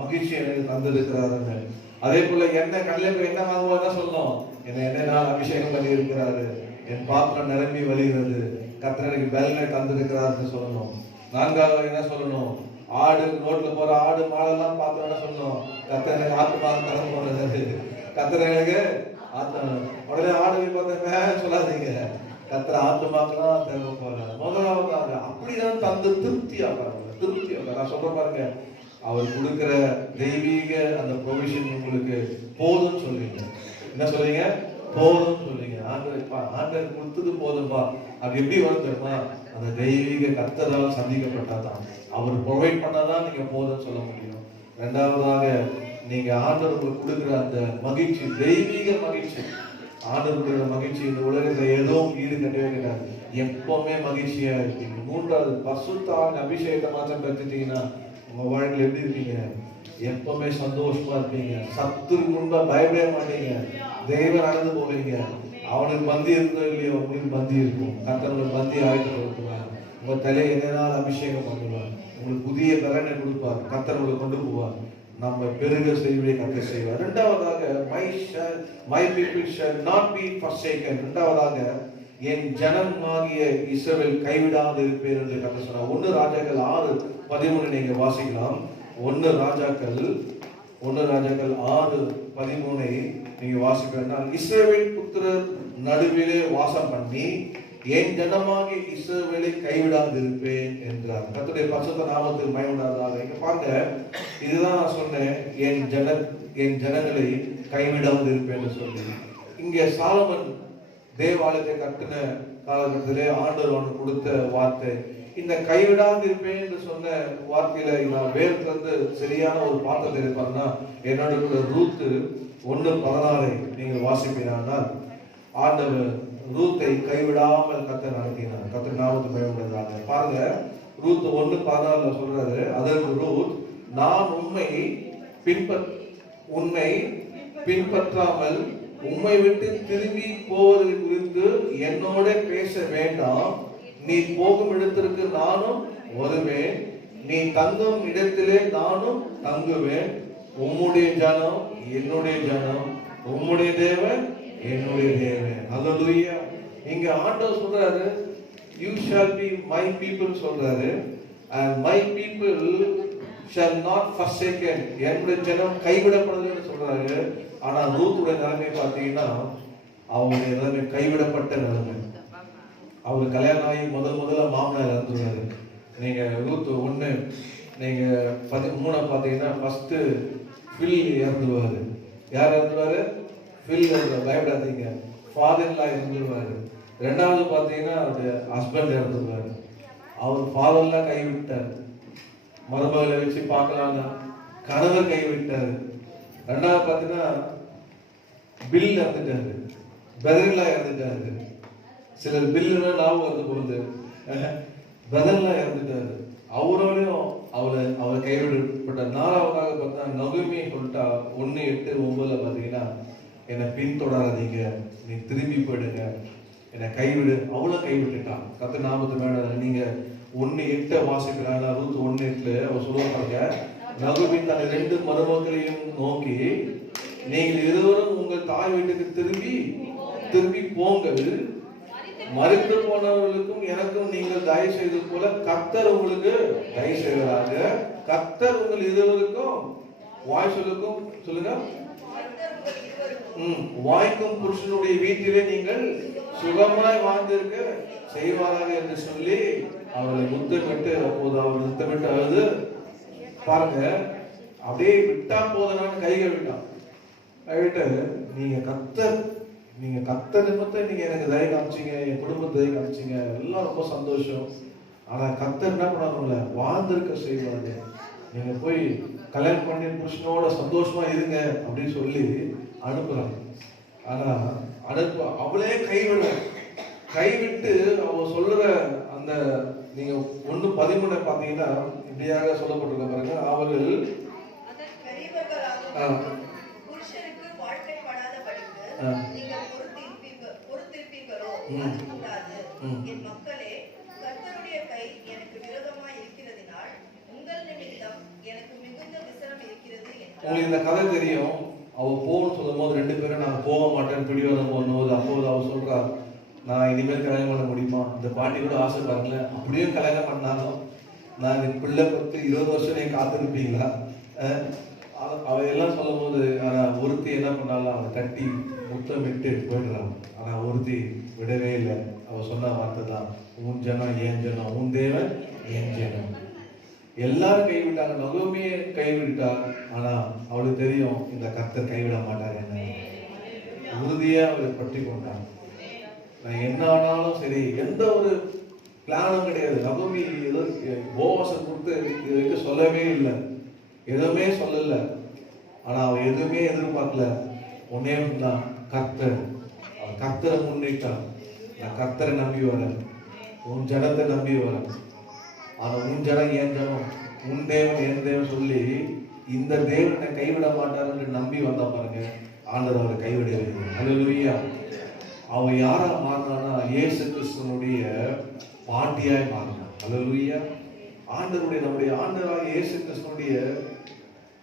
மகிழ்ச்சி எனக்கு தந்திருக்கிறாருன்னு. அதே போல என்ன கடையில போய் என்ன வாங்குவோம், என்ன சொல்லணும்? என்னை என்னால் அபிஷேகம் பண்ணி இருக்கிறாரு, என் பாத்திரம் நிரம்பி வழிகிறது, கர்த்தர் எனக்கு பலனை தந்திருக்கிறாருன்னு சொல்லணும். நான்காவது என்ன சொல்லணும்? ஆடு, ரோட்ல போற ஆடு மாடெல்லாம் பார்த்து என்ன சொல்லணும்? கர்த்தர் எனக்கு ஆத்மா தரம் போறது, கர்த்தர் எனக்கு ஆத்மா. உடனே ஆடு பார்த்தா சொல்லாதீங்க, கர்த்தர் ஆத்மாக்கெல்லாம் தர போறாரு. முதலாவதாக அப்படிதான் தந்து திருப்தி ஆகிறாங்க. திருப்தி ஆக நான் சொல்ற பாருங்க, அவர் கொடுக்கிற தெய்வீக அந்த ப்ரொவிஷன் உங்களுக்கு போதும்னு சொல்றீங்க. என்ன சொல்றீங்க? போதும் சொல்றீங்க. ஆண்டவர் கொடுத்தது போதும்பா. அது எப்படி வரும் தெரியுமா? அந்த தெய்வீக கர்த்தரால் சந்திக்கப்பட்டாதான், அவர் ப்ரொவைட் பண்ணாதான் நீங்க போதும்னு சொல்ல முடியும். ரெண்டாவதாக, நீங்க ஆண்டவர் உங்களுக்கு கொடுக்கிற அந்த மகிழ்ச்சி, தெய்வீக மகிழ்ச்சி, ஆண்டவர் கொடுக்கிற மகிழ்ச்சி இந்த உலகத்துல எதுவும் ஈடு கட்டவே கிடையாது. எப்பவுமே மகிழ்ச்சியா இருப்பீங்க. மூன்றாவது, பசுத்தாவின் அபிஷேகத்தை மாத்திரம் பெற்றுட்டீங்கன்னா உங்க வாழ்க்கையில எப்படி இருப்பீங்க? எப்பவுமே சந்தோஷமா இருப்பீங்க. சத்துரு முன்பா பயப்பட மாட்டீங்க. தெய்வம் நடந்து போவீங்க. அவனுக்கு பந்தி இருந்தோ இல்லையோ, உங்களுக்கு பந்தி இருக்கும். கர்த்தர் பந்தி ஆயத்தப்படுத்துவார். உங்க தலையை எதனால் அபிஷேகம் பண்ணுவார். உங்களுக்கு புதிய பலனை கொடுப்பார். கர்த்தர் கொண்டு போவார். நம்ம பெருக செய்வதை கர்த்தர் செய்வார். இரண்டாவதாக, my people shall not be forsaken. இரண்டாவதாக, என் ஜனமாகிய இஸ்ரவேல் கைவிடாது இருப்பேன் என்று கர்த்தர் சொன்னார். 1 ராஜாக்கள் 6:13 நீங்க வாசிக்கலாம். 1 ராஜாக்கள் 6:13 நீங்க வாசிக்கலாம். இஸ்ரவேல் புத்திரர் நடுவிலே வாசம் பண்ணி என் ஜனமாகிய இஸ்ரவேலை கைவிடாது இருப்பேன் என்றார். கர்த்தருடைய பரிசுத்த நாமத்துக்கு மகிமை உண்டாவதாக. இங்க பாருங்க, இதுதான் நான் சொன்னேன், என் ஜனங்களை கைவிடாது இருப்பேன் என்று சொல்லி. இங்க சாலமன் தேவாலயத்தை கட்டின காலகட்டத்திலே ஆண்டவர் அவனுக்கு கொடுத்த வார்த்தை. இந்த கைவிடாது இருப்பேன் என்று சொன்ன வார்த்தையில நான் வேறு சரியான ஒரு பாத்திரத்தை இருப்பாருன்னா, என்னோட ரூத் 1:16 நீங்கள் வாசிப்பீர்கள். ஆண்டவர் ரூத்தை கைவிடாமல் கர்த்தர் நடத்தினார். கர்த்தர் நாமத்துக்கு மகிமை உண்டாவதாக. பாருங்க, ரூத் 1:14 சொல்றாரு, அதற்கு ரூத், நான் உம்மை பின்பற்றாமல் உம்மை விட்டு திரும்பி போவதை குறித்து என்னோட பேச வேண்டாம். நீ போகும் இடத்திற்கு நானும் வருவேன், நீ தங்கும் இடத்திலே நானும் தங்குவேன். உம்முடைய ஜனம் என்னுடைய ஜனம், உம்முடைய தேவன் என்னுடைய தேவன். அல்லேலூயா. இங்க ஆண்டவர் சொல்றாரு, you shall be my people சொல்றாரு, and my people shall not forsaken. என்னுடைய ஜனம் கைவிடப்படுதுன்னு சொல்றாரு. ஆனா ரூத்துடைய நிலைமை பார்த்தீங்கன்னா, அவங்களுடைய நிலைமை கைவிடப்பட்ட நிலைமை. அவங்க கல்யாணம் ஆகி முதல்ல மாமனார் இறந்துருவாரு. நீங்க ரூத் 1 நீங்க 13 பார்த்தீங்கன்னா, ஃபர்ஸ்ட் ஃபில் இறந்துருவாரு. யார் இறந்துருவாரு? ஃபில். பயப்படாதீங்க. ஃபாதர் இன் லா இறந்துருவாரு. ரெண்டாவது பார்த்தீங்கன்னா அவருடைய ஹஸ்பண்ட் இறந்துருவாரு. அவர் ஃபாதர்லாம் கைவிட்டார். மருமகளை வச்சு பார்க்கலாம்னா கணவர் கைவிட்டாரு. ரெண்டாவது பார்த்தீங்கன்னா பில் இறந்துட்டாரு, பெதர்லாம் இறந்துட்டாரு. சிலர் பில்லுன்னா ஞாபகம் வந்து போகுது, பெதர்லாம் இறந்துட்டாரு. அவரோடையும் அவரை கைவிடப்பட்ட. நாலாவதாக பார்த்தா நகுமியை சொல்லிட்டா 1:8-9 பார்த்தீங்கன்னா என்னை பின்தொடராதீங்க, நீ திரும்பி போயிடுங்க, என்னை கைவிடு. அவளை கைவிட்டுட்டான். கர்த்தர் நாமத்து மேல நீங்க 1:8 வாசிக்கிறாங்க. ரூத் 1:8 அவர் சொல்லுவாங்க, நகுமி தன் 2 மருமக்களையும் நோக்கி, நீங்கள் இருவரும் உங்கள் தாய் வீட்டுக்கு திரும்பி போங்கள், மரித்து போனவர்களுக்கும் எனக்கும் நீங்கள் தயவு செய்து போல கர்த்தர் உங்களுக்கு தயவு செய்வதாக. கர்த்தர் உங்கள் இருவருக்கும் வாய் சொல்லுக்கும் சொல்லுங்க, வாய்க்கும் புருஷனுடைய வீட்டிலே நீங்கள் சுகமாய் வாழ்ந்திருக்க செய்வாராக என்று சொல்லி அவளை முத்தமிட்டு, அப்போது அவள் முத்தமிட்டு அழுது பாருங்க, அப்படியே விட்டா போதனான்னு கைகள் விட்டான். கைவிட்டு நீங்க கர்த்தர் நிமித்தம் நீங்க எனக்கு தயை காமிச்சீங்க, என் குடும்பத்தை தயை காமிச்சீங்க, எல்லாம் ரொம்ப சந்தோஷம். ஆனா கர்த்தர் என்ன பண்ணாருல, வாழ்ந்திருக்க செய்வாரு. நீங்க போய் கல்யாணம் பண்ணி புருஷனோட சந்தோஷமா இருங்க அப்படின்னு சொல்லி அனுப்புறாங்க. ஆனா அவளே கைவிட்டு அவ சொல்ற அந்த நீங்க 1:13 பாத்தீங்கன்னா இப்படியாக சொல்லப்பட்டிருக்க பாருங்க, அவர்கள் புருஷனுக்கு வாழ்க்கைப்படாதபடிக்கு நீங்கள் பொறுத்திருப்பீர்களோ? அது கூடாது. என் மக்களே, கர்த்தருடைய கை எனக்கு விரோதமாய் இருக்கிறதினால் உங்கள் நிமித்தம் எனக்கு மிகுந்த விசனம் இருக்கிறது. உங்களுக்கு இந்த கதை தெரியும். அவ போன்னு சொல்லும் போது 2 பேரும் நான் போக மாட்டேன்னு பிடிவாதம் போகும்போது அப்போது அவ சொல்றா, நான் இனிமேல் கல்யாணம் பண்ண முடியுமா? இந்த பாட்டி கூட ஆசை பாருங்களேன், அப்படியே கல்யாணம் பண்ணாலும் நான் என் பிள்ளை பத்து 20 வருஷம் நீங்க காத்திருப்பீங்களா? அவையெல்லாம் சொல்லும் போது, ஆனா ஒருத்தி என்ன பண்ணாலும் அவனை தட்டி முத்தமிட்டு போயிடுறான். ஆனா ஒருத்தி விடவே இல்லை. அவ சொன்ன வார்த்தை தான், உன் ஜனம் ஏன் ஜனம், உன் தேவன் ஏன் ஜனம். எல்லாரும் கைவிட்டாங்க, நகோமியை கைவிட்டா. ஆனா அவளுக்கு தெரியும் இந்த கர்த்தர் கைவிட மாட்டார். என்ன உறுதியா அவளை பற்றி கொண்டான். நான் என்ன ஆனாலும் சரி, எந்த ஒரு பிளானும் கிடையாது. நகோமி ஏதோ போவாசம் கொடுத்து இது வரைக்கும் சொல்லவே இல்லை, எதுவுமே சொல்லல. ஆனா அவ எதுவுமே எதிர்பார்க்கல. ஒன்னே தான், கர்த்தரை முன்னிட்டான். நான் கர்த்தரை நம்பி வரேன், உன் ஜனத்தை நம்பி வரேன். ஆனா உன் ஜனம் ஏன் ஜனம், உன் தேவன் என் தேவன் சொல்லி இந்த தேவனை கைவிட மாட்டாருன்னு நம்பி வந்தா பாருங்க, ஆண்டவர் அவரை கைவிடவே இல்லை. அல்லேலூயா. அவன் யாரா மாறினான்னா இயேசு கிறிஸ்துவனுடைய பாட்டியாய் மாறினான். அல்லேலூயா. ஆண்டவருடைய நம்முடைய ஆண்டவராக இயேசு கிறிஸ்துவனுடைய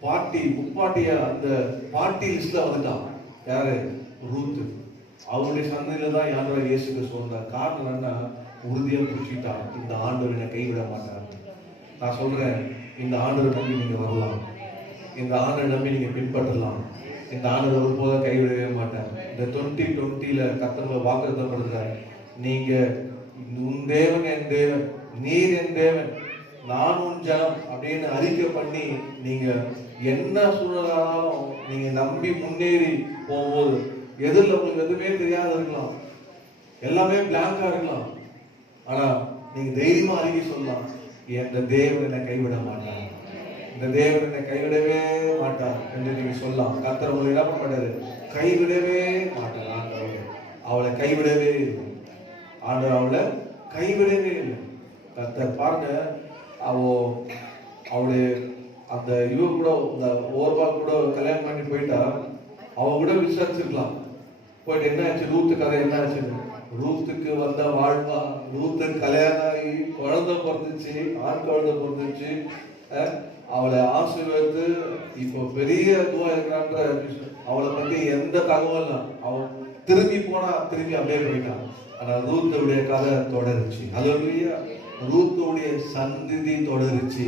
பாட்டி முப்பாட்டியா அந்த பாட்டி லிஸ்ட்ல வந்துட்டான். யாரு? ரூத். அவருடைய சந்தையில தான் ஆண்டவராக இயேசு கிறிஸ்து வந்தார். காரணம் என்ன? உறுதியா பிடிச்சிட்டான், இந்த ஆண்டவர் என்னை கைவிட மாட்டார். நான் சொல்றேன், இந்த ஆண்டவரை நம்பி நீங்க வரலாம், இந்த ஆண்டவரை நம்பி நீங்க பின்பற்றலாம். இந்த ஆண்டவர் ஒருபோதும் கைவிடவே மாட்டார். இந்த 2020 கர்த்தர் வாக்குத்தத்தம் கொடுக்கிறார், நீங்க உன் தேவன் என் தேவன், நீர் என் தேவன், நான் உன் ஜனம் அப்படின்னு அறிக்கை பண்ணி நீங்க என்ன சூழ்நிலாலும் நீங்க நம்பி முன்னேறி போகும்போது, எதிரில் உங்களுக்கு எதுவுமே தெரியாத இருக்கலாம், எல்லாமே பிளாங்கா இருக்கலாம். ஆனா நீங்க தைரியமா அறிக்கை சொல்லலாம், இந்த தேவன் என்னை கைவிட மாட்டார், இந்த தேவன் என்னை கைவிடவே மாட்டார் என்று நீங்க சொல்லலாம். கர்த்தர் உங்களை என்ன பண்ண மாட்டாரு, கைவிடவே மாட்டார். ஆண்டவர் அவளை கைவிடவே இல்லை. ஆண்டவர் அவளை கைவிடவே இல்லை. கர்த்தர் பாருங்க, அவளுடைய அந்த இவ கூட இந்த ஓர்வா கூட கல்யாணம் பண்ணி போயிட்டா, அவ கூட விசாரிச்சிருக்கலாம். போயிட்டு என்ன ஆச்சு, ரூத்து கதை என்ன ஆச்சு, ரூத்துக்கு வந்த வாழ்வா, ரூத்துக்கு கல்யாணம் ஆகி குழந்தை பிறந்துச்சு, ஆண் குழந்தை பிறந்துச்சு, அவளை ஆசீர்வதித்து இப்போ பெரிய இதுவா இருக்கிறான்ற அவளை பத்தி எந்த தகவல், அவன் திரும்பி போனா திரும்பி அப்படியே போயிட்டான். ஆனா ரூத்துடைய கதை தொடருச்சு. அல்லேலூயா. ரூத்துடைய சந்ததி தொடருச்சு,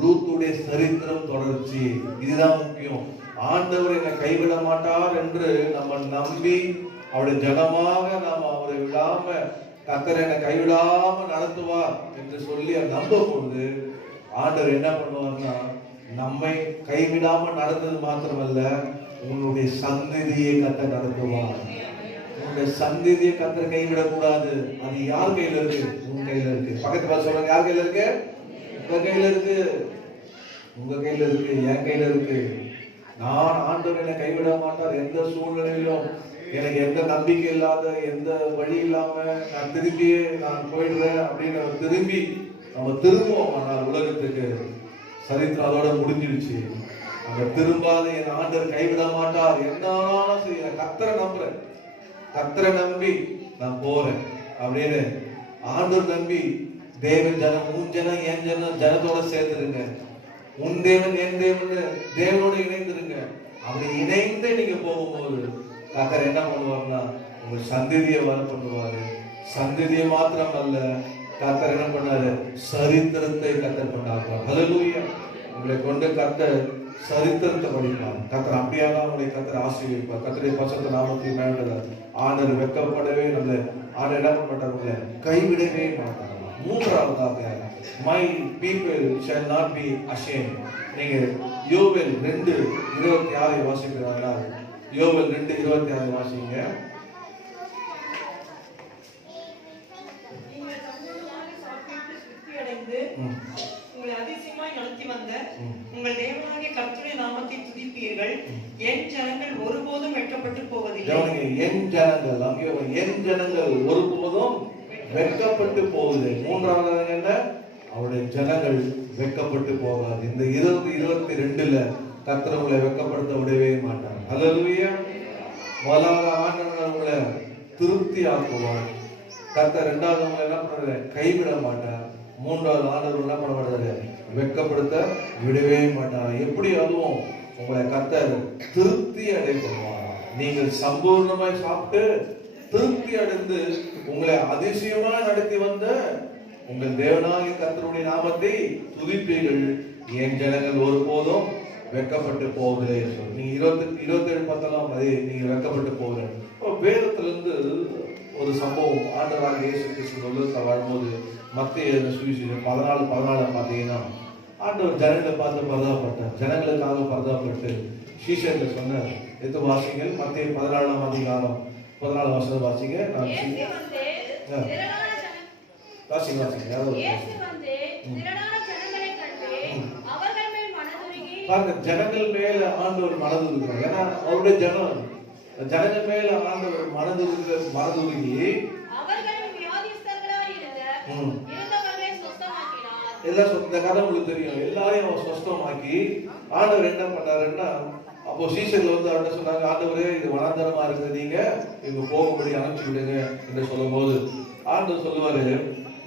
ரூத்துடைய சரித்திரம் தொடருச்சு. இதுதான் முக்கியம். ஆண்டவர் என்னை கைவிட மாட்டார் என்று நம்ம நம்பி அவருடைய ஜனமாக நாம் அவரை விடாம, கர்த்தர் என்னை கைவிடாம நடத்துவார் என்று சொல்லி நம்பும் பொழுது ஆண்டவர் என்ன பண்ணுவார்னா, நம்மை கைவிடாம நடந்தது மாத்திரமல்ல, உன்னுடைய சந்ததியை கர்த்தர் நடத்துவார். உங்க சந்ததியை கர்த்தர் கைவிடக்கூடாது. அது யார் கையில இருக்கு? உங்க கையில இருக்கு. பக்கத்து பார்த்து சொல்றாங்க, யார் கையில இருக்கு? உங்க கையில இருக்கு. உங்க கையில இருக்கு, என் கையில இருக்கு. நான் ஆண்டவர் என்னை கைவிட மாட்டார். எந்த சூழ்நிலையிலும் எனக்கு எந்த நம்பிக்கை இல்லாத, எந்த வழி இல்லாம நான் திரும்பி நான் போயிடுறேன் அப்படின்னு திரும்பி நம்ம திரும்புவோம். ஆனால் உலகத்துக்கு சரித்திரம் அதோட முடிஞ்சிருச்சு. நம்ம திரும்பாத என் ஆண்டவர் கைவிட மாட்டார். என்னாலும் செய்ய கர்த்தரை நம்புறேன், கர்த்தரை நம்பி நான் போறேன் அப்படின்னு ஆண்டவர் நம்பி தேவன் ஜனம், உன் ஜனம் என் ஜனம் ஜனத்தோட சேர்ந்துருங்க. உன் தேவன் என் தேவன் தேவனோட இணைந்துருங்க. அப்படி இணைந்து நீங்க போகும்போது கர்த்தர் என்ன பண்ணுவார்னா உங்க சந்ததியை வர பண்ணுவாரு. சந்ததியை மாத்திரம் அல்ல, கர்த்தர் என்ன பண்ணாரு? சரித்திரத்தை கர்த்தர் பண்ணாரு. ஹல்லேலூயா. உங்களை கொண்டு கர்த்தர் சரித்திரத்தை படிப்பார். கர்த்தர் அப்படியாதான் உங்களை கர்த்தர் ஆசீர்வதிப்பார். கர்த்தருடைய பரிசுத்த நாமத்தை மேம்படுத்தார். ஆண்டவர் வெட்கப்படவே நல்ல ஆண்டவர் என்ன பண்ண மாட்டார்? உங்களை கைவிடவே மாட்டார். மூன்றாவதாக my people shall not be ashamed. நீங்க யோவேல் 2:26 வாசிக்கிறீங்களா? யோவேல் 2:26 வாசிங்க. நீங்கள் சம்பூர்ணமாக சாப்பிட்டு திருப்தி அடைந்து உங்களை அதிசயமாய் நடத்தி வந்த உங்கள் தேவனாகிய கர்த்தருடைய நாமத்தை துதிப்பீர்கள். என் ஜனங்கள் ஒருபோதும் வெட்கப்பட்டு போவதில்லை. என் ஜனங்கள், அங்கே என் ஜனங்கள் ஒருபோதும் வெட்கப்பட்டு போகுது. மூன்றாவது என்ன? அவருடைய ஜனங்கள் வெட்கப்பட்டு போகாது. இந்த 2022 கர்த்தர் உங்களை வெட்கப்படுத்த விடவே மாட்டார். ஹல்லேலூயா. முதலாவது ஆண்டவர் உங்களை திருப்தி ஆக்குவார். கர்த்தர் இரண்டாவது உங்களை என்ன பண்றாரு? கைவிட மாட்டார். மூன்றாவது ஆண்டவர் என்ன பண்ண மாட்டாரு? வெட்கப்படுத்த விடவே மாட்டார். எப்படி அதுவும் உங்களை கர்த்தர் திருப்தி அடைய பண்ணுவார். நீங்கள் சம்பூர்ணமாய் சாப்பிட்டு திருப்தி அடைந்து உங்களை அதிசயமா நடத்தி வந்த உங்கள் தேவனாகிய கர்த்தருடைய நாமத்தை துதிப்பீர்கள். என் ஜனங்கள் ஒருபோதும் வெட்கப்பட்டு போவதில்லை. நீங்க 27:10 அதே நீங்க வெட்கப்பட்டு போகிறேன். வேதத்திலிருந்து ஒரு சம்பவம் ஆண்டவராகிய இயேசு கிறிஸ்து உலகத்தில் வாழும்போது மத்திய சுவிசேஷம் 14:14 பார்த்தீங்கன்னா ஆண்டவர் ஜனங்களை பார்த்து பரிதாபப்பட்டார். ஜனங்களுக்காக பரிதாபப்பட்டு சீஷர்கள் சொன்னார். எது வாசிங்கள்? மத்திய 14 அதிகாரம் 14 வசனம் வாசிங்க. ஜனங்கள் மேல ஆண்டவர் மனது இருக்கிறார். ஏன்னா அவருடைய ஜனங்கள் மேல ஆண்டவர் மனதுருகி எல்லாம் இந்த கதை உங்களுக்கு தெரியும். எல்லாரையும் அவர் சொஸ்தமாக்கி ஆண்டவர் என்ன பண்ணாருன்னா, அப்போ சீசர்கள் வந்து அவர்கிட்ட சொன்னாங்க, ஆண்டவரே இது வனாந்தரமா இருக்குது, நீங்க இவங்க போகும்படி அனுப்பிச்சு விடுங்க என்று சொல்லும் போது ஆண்டவர் சொல்லுவாரு,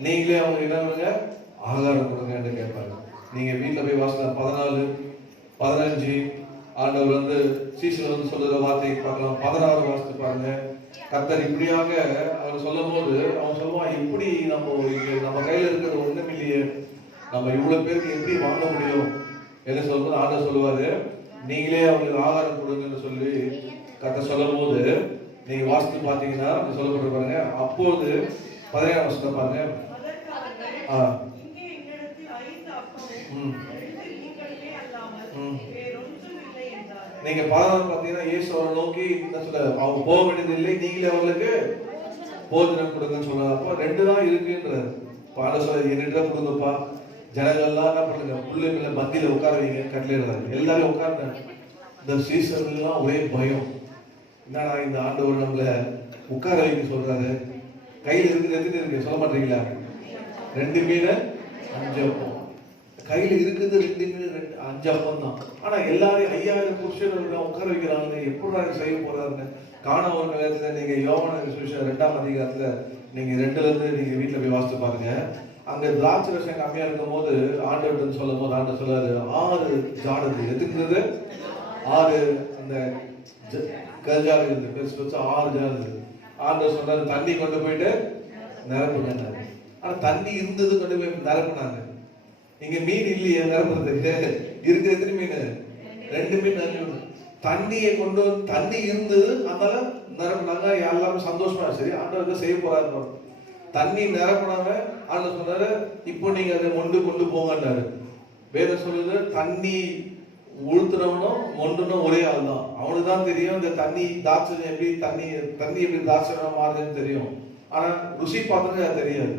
நீங்களே அவங்க என்ன ஆகாரம் கொடுங்க கேட்பாரு. நீங்க வீட்டுல போய் வாசினா 14-15 ஆண்டவர் வந்து சீசர்கள் வந்து சொல்லுற வார்த்தையை பார்க்கலாம். 16 வாசித்து பாருங்க. கர்த்தர் இப்படியாக அவர் சொல்லும் போது அவன் சொல்லுவான், எப்படி நம்ம கையில இருக்கிறது ஒண்ணும் இல்லையே, நம்ம இவ்வளவு பேருக்கு எப்படி வாங்க முடியும் என்ன சொல்லும்போது ஆண்டவர் சொல்லுவாரு, நீங்களே அவங்களுக்கு ஆகாரம் கொடுங்கன்னு சொல்லி கர்த்தர் சொல்லும் போது நீங்க வாசித்து பாத்தீங்கன்னா சொல்லப்பட்டு பாருங்க. அப்போது 17 வருஷத்தை பாருங்க. நீங்க 16 பாத்தீங்கன்னா இயேசு அவரை நோக்கி என்ன சொல்ல, அவங்க போக வேண்டியது இல்லை, நீங்களே அவங்களுக்கு போஜனம் கொடுங்கன்னு சொல்றாரு. அப்போ 2 தான் இருக்குன்றாரு. பாட சொல்ல என்னிட்ட கொடுங்கப்பா, ஜனங்கள்லாம் என்ன பண்ணுங்க, பிள்ளைங்களை மத்தியில உட்கார வைங்க, கட்டளையிடுறாரு. எல்லாரும் உட்கார்ந்தாங்க. இந்த சீசன்லாம் ஒரே பயம், என்னடா இந்த ஆண்டவர் நம்மள உட்கார வைக்க சொல்றாரு, கையில இருக்கு சொல்ல மாட்டீங்களா? 2 மீன் 5 அப்பம் கையில இருக்குது, 2 மீன் 5 அப்பம் தான். ஆனா எல்லாரும் 5000 புருஷர்கள் உட்கார வைக்கிறாங்க, எப்படி செய்ய போறாருன்னு காண ஒரு நேரத்துல நீங்க யோவான் சுவிசேஷம் 2ஆம் அதிகாரத்துல நீங்க 2ல இருந்து நீங்க வீட்டுல போய் வாசித்து பாருங்க. அங்க திராட்சை ரசம் கம்மியா இருக்கும் போது ஆண்டவர் சொல்லும் போது ஆண்டவர் சொல்றாரு, 6 ஜாடுது எதுக்குறது, 6 அந்த கஜாடு இருந்து பெருசு பெருசு 6 ஜாடுது. ஆண்டவர் சொல்றாரு, தண்ணி கொண்டு போயிட்டு நிரப்புங்க. ஆனா தண்ணி இருந்தது கொண்டு போய் நிரப்புனாங்க. இங்க மீன் இல்லையே நிரப்புறதுக்கு, இருக்கிற எத்தனை மீன்? 2 மீன். தண்ணியை கொண்டு தண்ணி இருந்தது, அதனால நிரப்புனாங்க. எல்லாமே சந்தோஷமா சரி ஆண்டவர் செய்ய போறாரு. தண்ணி நிரப்புனாங்க. ஆண்டவர் சொன்னாரு, இப்போ நீங்க அதை கொண்டு போங்கன்னாரு. வேதம் சொல்லுது, தண்ணி உளுத்துறவனும் ஒன்றுனும் ஒரே ஆள் தான். அவனுக்கு தான் தெரியும் இந்த தண்ணி தாட்சணம் எப்படி தண்ணி எப்படி தாட்சணமா மாறுதுன்னு தெரியும். ஆனா ருசி பார்த்தது அது தெரியாது.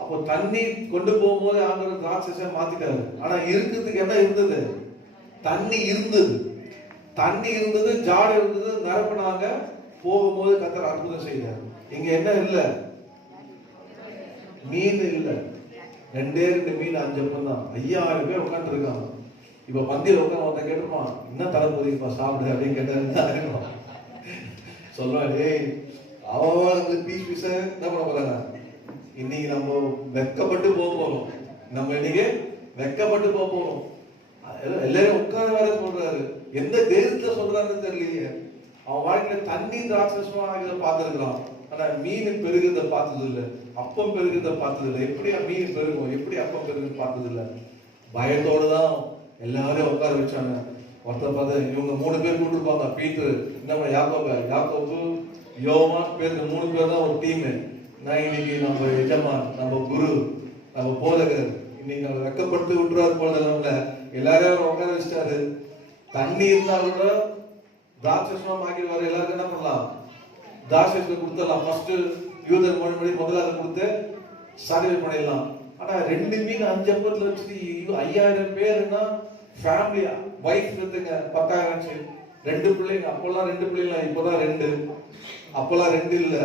அப்போ தண்ணி கொண்டு போகும்போது ஆண்டவர் திராட்சை மாத்திட்டாரு. ஆனா இருக்கிறதுக்கு என்ன இருந்தது? தண்ணி இருந்தது. தண்ணி இருந்தது, ஜாடு இருந்தது, நிரப்பினாங்க. போகும்போது கர்த்தர் அற்புதம் செய்தார். இங்க என்ன இல்ல? மீன் இல்ல. 2 மீன் 5 அப்பம் தான். 5000 பேர் உட்காந்து இருக்காங்க. இப்ப பந்தியில் உட்காந்து ஒருத்தன் கேட்டுப்பான், என்ன தரப்போதீங்கப்பா சாப்பிடு அப்படின்னு கேட்டாரு. சொல்லுவான், ஏய் அவன் பீஸ் பீஸ என்ன பண்ண போறாங்க? இன்னைக்கு நம்ம வெக்கப்பட்டு போக போறோம். நம்ம இன்னைக்கு வெக்கப்பட்டு போக போறோம். எல்லாரும் உட்கார வேற சொல்றாரு. எந்த தைரியத்துல சொல்றாருன்னு தெரியலையே. அவன் வாழ்க்கையில தண்ணி திராட்சமா பார்த்திருக்கிறான். ஆனா மீன் பெருகிறத பார்த்தது இல்லை, அப்பம் பெருகிறத பார்த்தது இல்லை. எப்படியா மீன் பெருகும், எப்படி அப்பம் பெருகுன்னு பார்த்தது இல்லை. பயத்தோடு தான் எல்லாரையும் உட்கார வச்சாங்க. ஒருத்தர் பார்த்து இவங்க 3 பேர் கூட்டிருப்பாங்க. பீட்டர், என்ன யாக்கோபு, யோவான் பேர், 3 பேர் தான் ஒரு டீம். நான் இன்னைக்கு நம்ம எஜமான், நம்ம குரு, நம்ம போதகர் இன்னைக்கு நம்ம வெக்கப்படுத்தி விட்டுறாரு போல நம்மள எல்லாரையும் உட்கார வச்சிட்டாரு. தண்ணி இருந்தா கூட திராட்சமா ஆக்கிடுவாரு. எல்லாருக்கும் என்ன பண்ணலாம்? திராட்சை கொடுத்துடலாம். ஃபர்ஸ்ட் யூதர் மொழி முதல்ல அதை கொடுத்து சர்வே பண்ணிடலாம். ஆனா 2 மீன் 5 அப்பத்துல வச்சுட்டு 5000 பேருன்னா ஃபேமிலி, வைஃப் இருக்குங்க 10,000. 2 பிள்ளைங்க. அப்பெல்லாம் 2 பிள்ளைங்களா? இப்போதான் 2. அப்பெல்லாம் 2 இல்ல,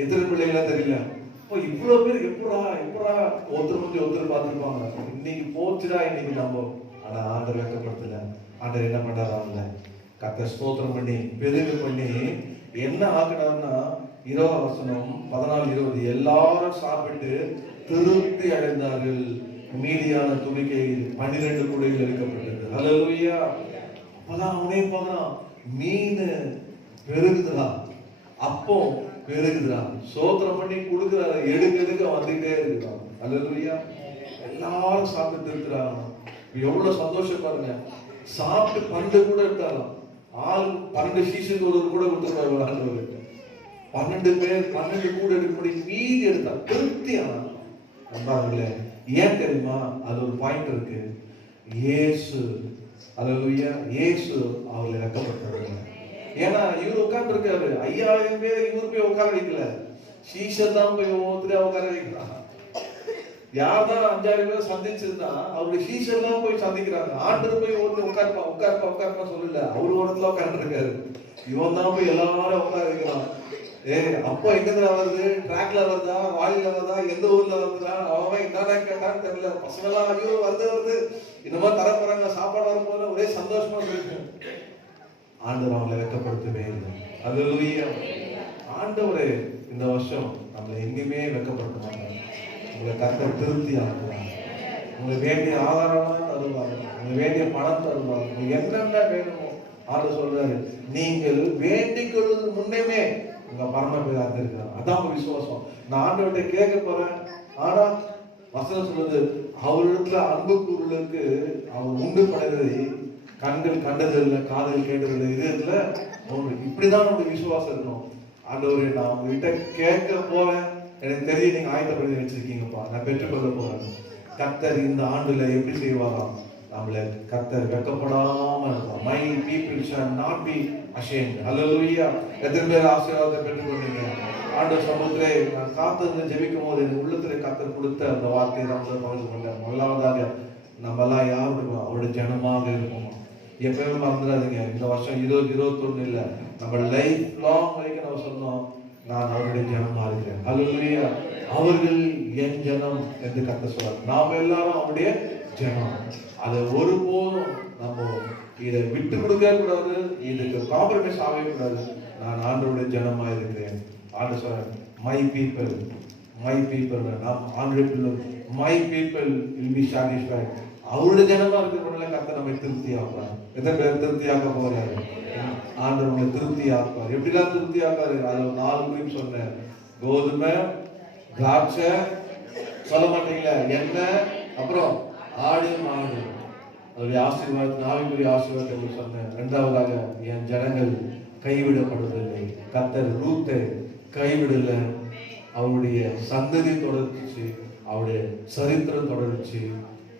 எத்தனை பிள்ளைங்களா தெரியல. இப்போ இவ்வளவு பேர் எப்படா ஒருத்தர் முடிஞ்சு ஒருத்தர் பார்த்துருப்பாங்க. இன்னைக்கு போச்சுடா இன்னைக்கு நம்ம. ஆனா ஆண்டர் வெக்கப்படுத்தல. ஆண்டர் என்ன பண்றாருல? கர்த்தர் ஸ்தோத்திரம் பண்ணி பெருக பண்ணி என்ன ஆகினார்னா 20 வசனம் 14-20 எல்லாரும் சாப்பிட்டு திருப்தி அடைந்தார்கள். மீதியான துணிக்கையில் 12 கூடைகள் எடுக்கப்பட்டது. ஹல்லேலூயா. அப்பதான் அவனே பார்க்கறான், மீன் பெருகுதுடா, அப்போ பெருகுதுடா. சோத்திரம் பண்ணி கொடுக்குறாரு. எடுக்க வந்துட்டே இருக்குறான். ஹல்லேலூயா. எல்லாரும் சாப்பிட்டு இருக்கிறாங்க. எவ்வளவு சந்தோஷம் பாருங்க. சாப்பிட்டு 12 கூட எடுத்தாலும் ஆள் 12 சீசனுக்கு ஒரு கூட கொடுத்துருவாரு ஆண்டவர். 12 பேர் 12 கூட எடுக்கும்படி மீதி எடுத்தா திருப்தியான நண்பார்களே. ஏன் தெரியுமா? அது ஒரு பாயிண்ட் இருக்கு. இயேசு, அல்லேலூயா, இயேசு அவர்களை வெட்கப்படுத்துறாரு. ஏன்னா இவர் உட்கார்ந்து இருக்காரு. 5000 பேர் இவரு போய் உட்கார வைக்கல. சீசர் தான் போய் ஒவ்வொருத்தரையா உட்கார வைக்கிறான். யார் தான் 5000 பேர் சந்திச்சிருந்தா அவருடைய சீசர் தான் போய் சந்திக்கிறாங்க. ஆண்டர் போய் ஒருத்தர் உட்கார்ப்பா சொல்லல. அவரு ஒருத்தர் உட்கார்ந்து இருக்காரு. இவன் தான் போய் எல்லாரும் உட்கார வைக்கிறான். அப்போ எங்க வருது? ட்ராக்ல வருதா, வாலில வருதா, எந்த ஊர்ல வருதா? அவன் என்னடா கேட்டான்னு தெரியல. பசங்களாம் ஐயோ வருது இந்த மாதிரி தர போறாங்க, சாப்பாடு வரும் போது ஒரே சந்தோஷமா இருக்கு. ஆண்டவர் அவங்களை வெட்கப்படுத்தவே இல்லை. அல்லேலூயா. ஆண்டவரே இந்த வருஷம் நம்மளை எங்கேயுமே வெட்கப்படுத்த மாட்டாங்க. உங்களை கர்த்தர் திருப்தி ஆக்குவாங்க. உங்களுக்கு வேண்டிய ஆதாரம் தருவாங்க, உங்களுக்கு வேண்டிய பணம் தருவாங்க, உங்களுக்கு என்னென்ன வேணுமோ. ஆண்டவர் சொல்றாரு, நீங்கள் வேண்டிக் கொள்வது முன்னமே உங்க பரமபிதா இருக்கிறார். அதான் உங்க விசுவாசம். நான் ஆண்டவர்கிட்ட கேட்க போறேன். ஆனா வசனம் சொல்றது, அவரிடத்துல அன்பு கூறுகளுக்கு அவர் உண்டு பண்ணுறதை கண்கள் கண்டதில்லை, காதல் கேட்டதில்லை. இதயத்துல இப்படிதான் நம்ம விசுவாசம் இருக்கணும். ஆண்டவரே நான் உங்ககிட்ட கேட்க போறேன், எனக்கு தெரியும் நீங்க ஆயத்தப்படுத்தி வச்சிருக்கீங்கப்பா, நான் பெற்றுக்கொள்ள போறேன். கர்த்தர் இந்த ஆண்டுல எப்படி செய்வாராம்? நம்மள கர்த்தர் வெட்கப்படாம இருப்பார். My people shall not be ashamed. Hallelujah. எத்தனை பேர் ஆசீர்வாதத்தை பெற்றுக்கொண்டீங்க? ஆண்டவர் சமூகத்திலே நான் காத்திருந்து ஜெபிக்கும் போது என் உள்ளத்திலே கர்த்தர் கொடுத்த அந்த வார்த்தையை நம்ம பகிர்ந்து கொண்டார். முதலாவதாக நம்ம எல்லாம் யார் இருக்கோம்? அவருடைய ஜனமாக இருக்கணும். எப்பவுமே மறந்துடாதீங்க, இந்த வருஷம் 2021 இல்ல, நம்ம லைஃப் லாங் வரைக்கும் நம்ம சொன்னோம், நான் அவருடைய ஜனமா இருக்கிறேன். ஹல்லேலூயா. அவர்கள் என் ஜனம் என்று கர்த்தர் சொல்றார். நாம எல்லாரும் அவருடைய ஜனம். அதை ஒருபோதும் நம்ம இதை விட்டு கொடுக்க கூடாது, இதுக்கு காம்ப்ரமைஸ் ஆகவே கூடாது. நான் ஆண்டவருடைய ஜனமா இருக்கிறேன். ஆண்டு சொல்றேன், மை பீப்பிள், நாம் ஆண்டவருடைய my people will be satisfied. அவருடைய ஜனமா இருக்கிறவங்கள கர்த்தர் நம்மை திருப்தி ஆக்குவார். எத்தனை பேர் திருப்தி ஆக்க போறாரு? ஆண்டவர் உங்களை திருப்தி ஆக்குவார். எப்படிலாம் திருப்தி ஆக்காரு? அது 4 குறிப்பு சொன்னேன். கோதுமை, திராட்சை, சொல்ல மாட்டீங்களா, எண்ணெய், அப்புறம் ஆடு மாடு. அவருடைய ஆசீர்வாதம், ஆவிக்குரிய ஆசீர்வாதத்தை சொன்னேன். 2வதாக என் ஜனங்கள் கைவிடப்படுவதில்லை. கர்த்தர் ரூத்தை கைவிடல, அவருடைய சந்ததி தொடர்ச்சி, அவருடைய சரித்திரம் தொடர்ச்சி.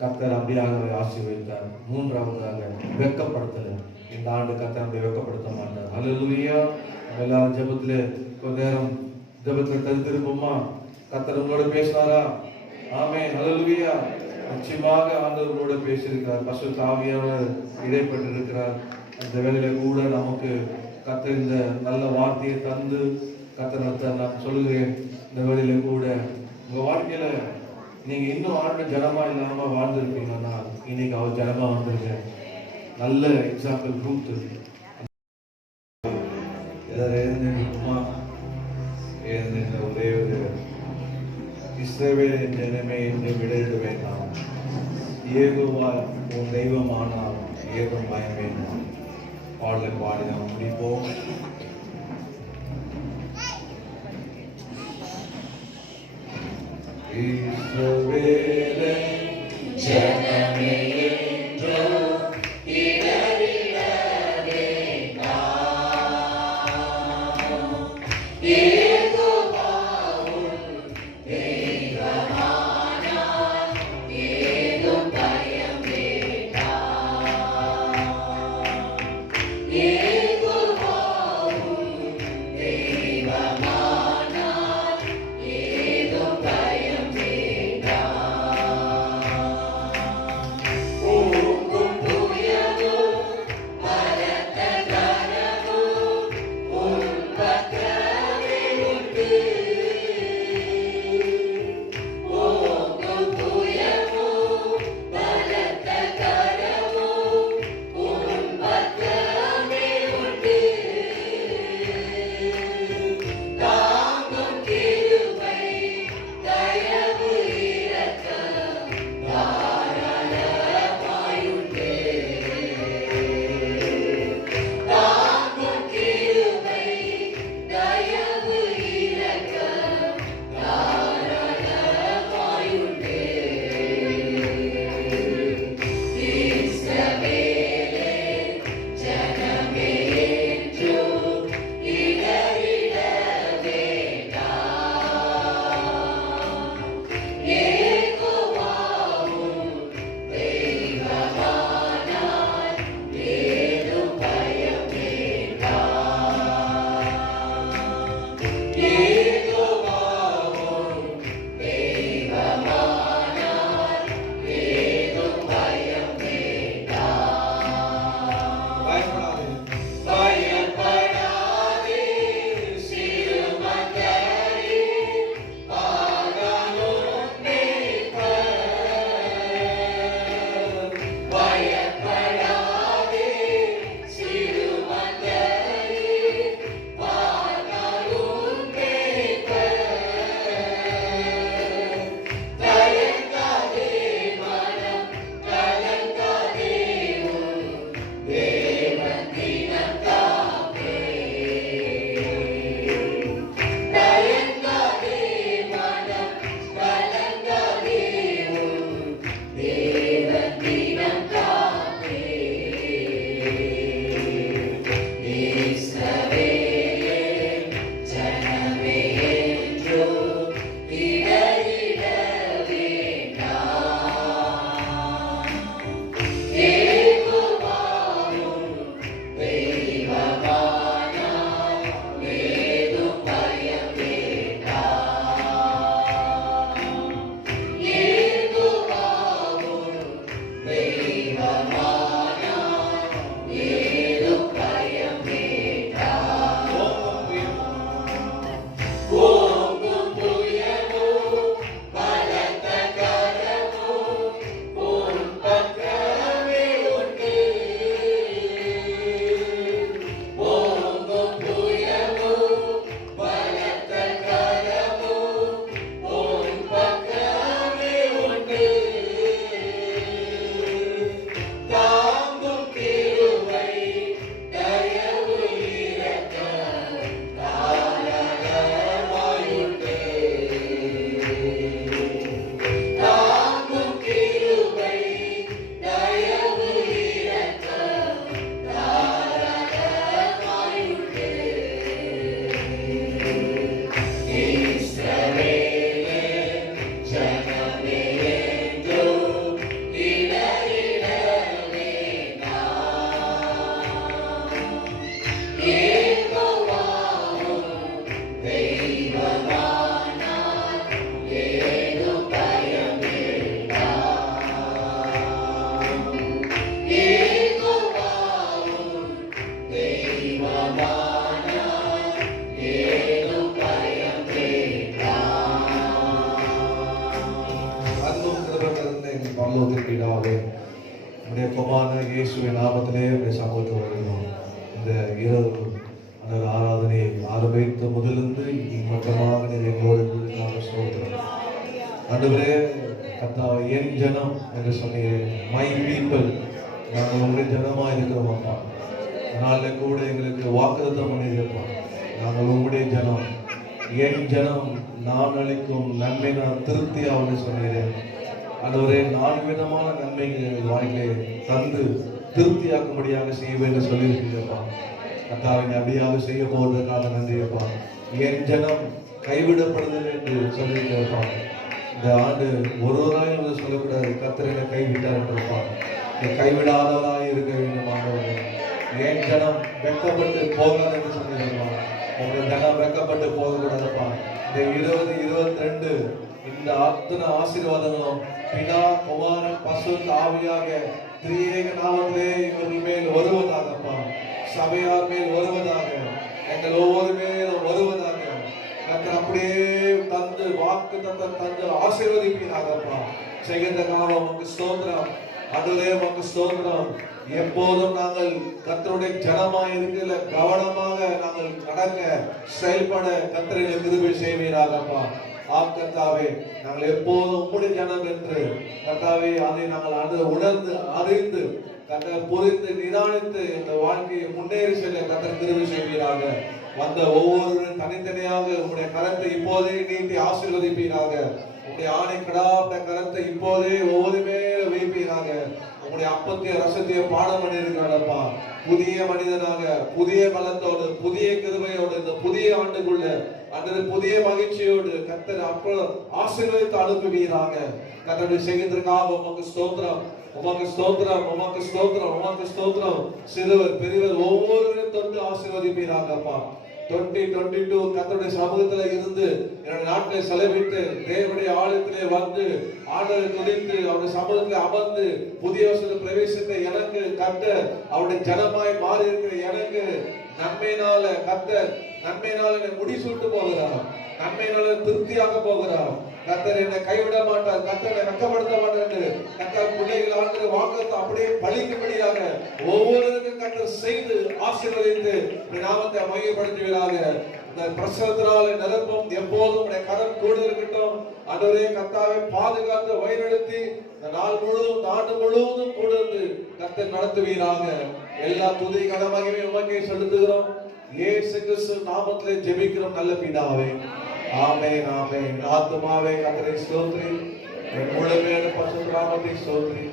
கர்த்தர் அப்படியாக ஆசீர்வதித்தார். மூன்றாவதாக வெட்கப்படுத்தல். இந்த ஆண்டு கர்த்தர் அப்படி வெட்கப்படுத்த மாட்டார். ஹல்லேலூயா. எல்லாரும் ஜெபத்திலே கொஞ்ச நேரம் ஜெபத்தில் தரித்திருப்போமா? கர்த்தர் உங்களோட பேசினாரா? ஆமென். ஹல்லேலூயா. நிச்சயமாக ஆண்டவர் உங்களோட பேசியிருக்கிறார். பரிசுத்த ஆவியானவர் இடைப்பட்டு இருக்கிறார். அந்த வேளையில கூட நமக்கு கர்த்தர் இந்த நல்ல வார்த்தையை தந்து கர்த்தர் நான் சொல்லுகிறேன், இந்த வேளையில கூட உங்க வாழ்க்கையில நீங்க இன்னும் ஆண்டு ஜனமா இல்லாம வாழ்ந்துருப்பீங்கன்னா இன்னைக்கு அவர் ஜனமா வந்திருக்க நல்ல எக்ஸாம்பிள் ப்ரூஃப் இருக்கு. எழுந்துமா எழுந்த ஒரே ஒரு இஸ்ரவேலின் ஜனமே என்று விடையிட வேண்டாம், ஏகோவா உன் தெய்வமானால் ஏகம் பயம் வேண்டாம். பாடலை பாடி நாம் முடிப்போம். இஸ்ரவேலின் ஜனமே Yeah. அன்பும் கிருபையும் நிறைந்த எங்கள் பரலோகத்தின் பிதாவே, உம்முடைய குமாரன் இயேசுவின் நாமத்திலே உம்முடைய சமூகத்தில் வருகிறோம். இந்த இரவு அந்த ஆராதனையை ஆரம்பித்த முதலிருந்து மொத்தமாக நீர் எங்களோடு இருந்ததுக்காக ஸ்தோத்திரம். ஆண்டவரே, கர்த்தாவே, என் ஜனம் என்று சொன்னீர், மை பீப்பிள், நாங்கள் உங்களுடைய ஜனமா இருக்கிறோம் அப்பா. அதனால கூட எங்களுக்கு வாக்குத்தத்தம் பண்ணியிருப்போம், நாங்கள் உங்களுடைய ஜனம், என் ஜனம், நான் அளிக்கும் நன்மை நான் திருப்தியாக சொன்னீரேன். ஆண்டவரே, 4 விதமான நன்மைகள் வாழ்க்கையை தந்து திருப்தியாக்கும்படியாக செய்வேன் என்று சொல்லியிருக்கீங்கப்பா. கர்த்தாவை அப்படியாக செய்ய போவதற்காக நன்றியப்பா. என் ஜனம் கைவிடப்படுதல் என்று சொல்லியிருக்கிறப்பா. இந்த ஆண்டு ஒருவராய் வந்து சொல்லக்கூடாது, கர்த்தரை கைவிட்டார் என்றப்பா. கைவிடாதவராய் இருக்க வேண்டும் ஆண்டவரே. என் ஜனம் வெட்கப்பட்டு போகாது என்று சொன்னீங்கப்பா. உங்க ஜனம் வெட்கப்பட்டு போகக்கூடாதுப்பா. இந்த 2022 இந்த அத்தனை ஆசீர்வாதங்களும் பிதா, குமாரன், பரிசுத்த ஆவியாக திரியேக நாமத்திலே இவர்கள் மேல் வருவதாகப்பா. சபையார் மேல் வருவதாக, எங்கள் ஒவ்வொரு மேலும் வருவதாக. கர்த்தர் அப்படியே தந்து வாக்கு தந்து ஆசீர்வதிப்பீராகப்பா. செய்கிறதுக்காக உமக்கு ஸ்தோத்திரம். ஆண்டவரே, உமக்கு ஸ்தோத்திரம். எப்போதும் நாங்கள் கர்த்தருடைய ஜனமாய் இருக்கிற கவனமாக நாங்கள் நடக்க செயல்பட கர்த்தரை கிருபை செய்வீராகப்பா. கர்த்தாவே, நாங்கள் எப்போதும் உம்முடைய ஜனம் என்று கர்த்தாவே அதை நாங்கள் உணர்ந்து அறிந்து கர்த்தர் புரிந்து நிதானித்து இந்த வாழ்க்கையை முன்னேறி செல்ல கர்த்தர் கிருபை செய்வீராக. வந்த ஒவ்வொருவரும் தனித்தனியாக உங்களுடைய கரத்தை இப்போதே நீட்டி ஆசீர்வதிப்பீராக. உங்களுடைய ஆணை கடாப்பட்ட கரத்தை இப்போதே ஒவ்வொரு மேல வைப்பீராக. உங்களுடைய அப்பத்தையும் ரசத்தையும் பாடம் பண்ணியிருக்கிறாரப்பா. புதிய மனிதனாக, புதிய பலத்தோடு, புதிய கிருபையோடு இந்த புதிய ஆண்டுக்குள்ள அந்த புதிய மகிழ்ச்சியோடு கர்த்தர் அப்போ ஆசீர்வதித்து அனுப்புவீராக. கர்த்தருடைய செய்கிறதற்காக உமக்கு ஸ்தோத்திரம், உமக்கு ஸ்தோத்திரம், உமக்கு ஸ்தோத்திரம், உமக்கு ஸ்தோத்திரம். சிறுவர் பெரியவர் ஒவ்வொருவரையும் தொட்டு ஆசீர்வதிப்பீராகப்பா. 2022 கர்த்தருடைய சமூகத்துல இருந்து என்னுடைய நாட்டை செலவிட்டு தேவனுடைய ஆலயத்திலே வந்து ஆண்டவரை துதித்து அவருடைய சமூகத்தில் அமர்ந்து புதிய வருஷத்தை பிரவேசித்த எனக்கு கர்த்தர் அவருடைய ஜனமாய் மாறி இருக்கிற எனக்கு நன்மையினால கர்த்தர் நன்மையினால என்னை முடிசூட்டு போகிறார், நன்மையினால திருப்தியாக போகிறார். கர்த்தர் என்னை கைவிட மாட்டார், கர்த்தர் என்னை வெட்கப்படுத்த மாட்டார். கர்த்தர் பிள்ளைகள் ஆண்டு வாக்குத்தத்தம் அப்படியே பலிக்கும்படியாக ஒவ்வொருவருக்கும் கர்த்தர் செய்து ஆசீர்வதித்து நாமத்தை மையப்படுத்துவீராக. இந்த பிரசனத்தினால நிரப்பும் எப்போதும் உடைய கரம் கூட இருக்கட்டும். ஆண்டவரே, கர்த்தாவை பாதுகாத்து வழிநடத்தி இந்த நாள் முழுவதும் இந்த ஆண்டு முழுவதும் கூட இருந்து கர்த்தர் நடத்துவீராக. எல்லா துதி கடமையுமே உமக்கே செலுத்துகிறோம். இயேசு கிறிஸ்து நாமத்திலே ஜெபிக்கிறோம் நல்ல பிதாவே. ஆமென், ஆமென். ஆத்துமாவே கர்த்தரை ஸ்தோத்திரி, என் முழுமையான பரிசுத்த நாமத்தை ஸ்தோத்திரி.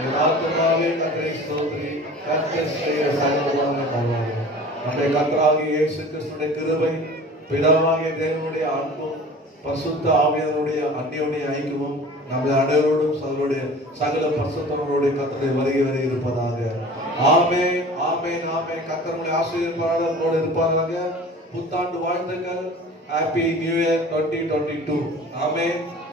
என் ஆத்துமாவே கர்த்தரை ஸ்தோத்திரி, கர்த்தர் செய்கிற சகலமான நன்மைகள். நம்முடைய கர்த்தராகிய இயேசு கிறிஸ்துவின் கிருபை, பிதாவாகிய தேவனுடைய அன்பும் பரிசுத்த ஆவியானவருடைய அன்னியோடைய ஐக்கியமும் நம்ம அனைவரோடும் சகல பரிசுத்தரோடு கர்த்தருடைய வருகை வரை இருப்பதாக. ஆமென், ஆமென், ஆமென். கர்த்தருடைய ஆசீர்வாதத்தோடு இருப்பாராக. புத்தாண்டு வாழ்த்துக்கள். Happy new year 2022. ஆமென்.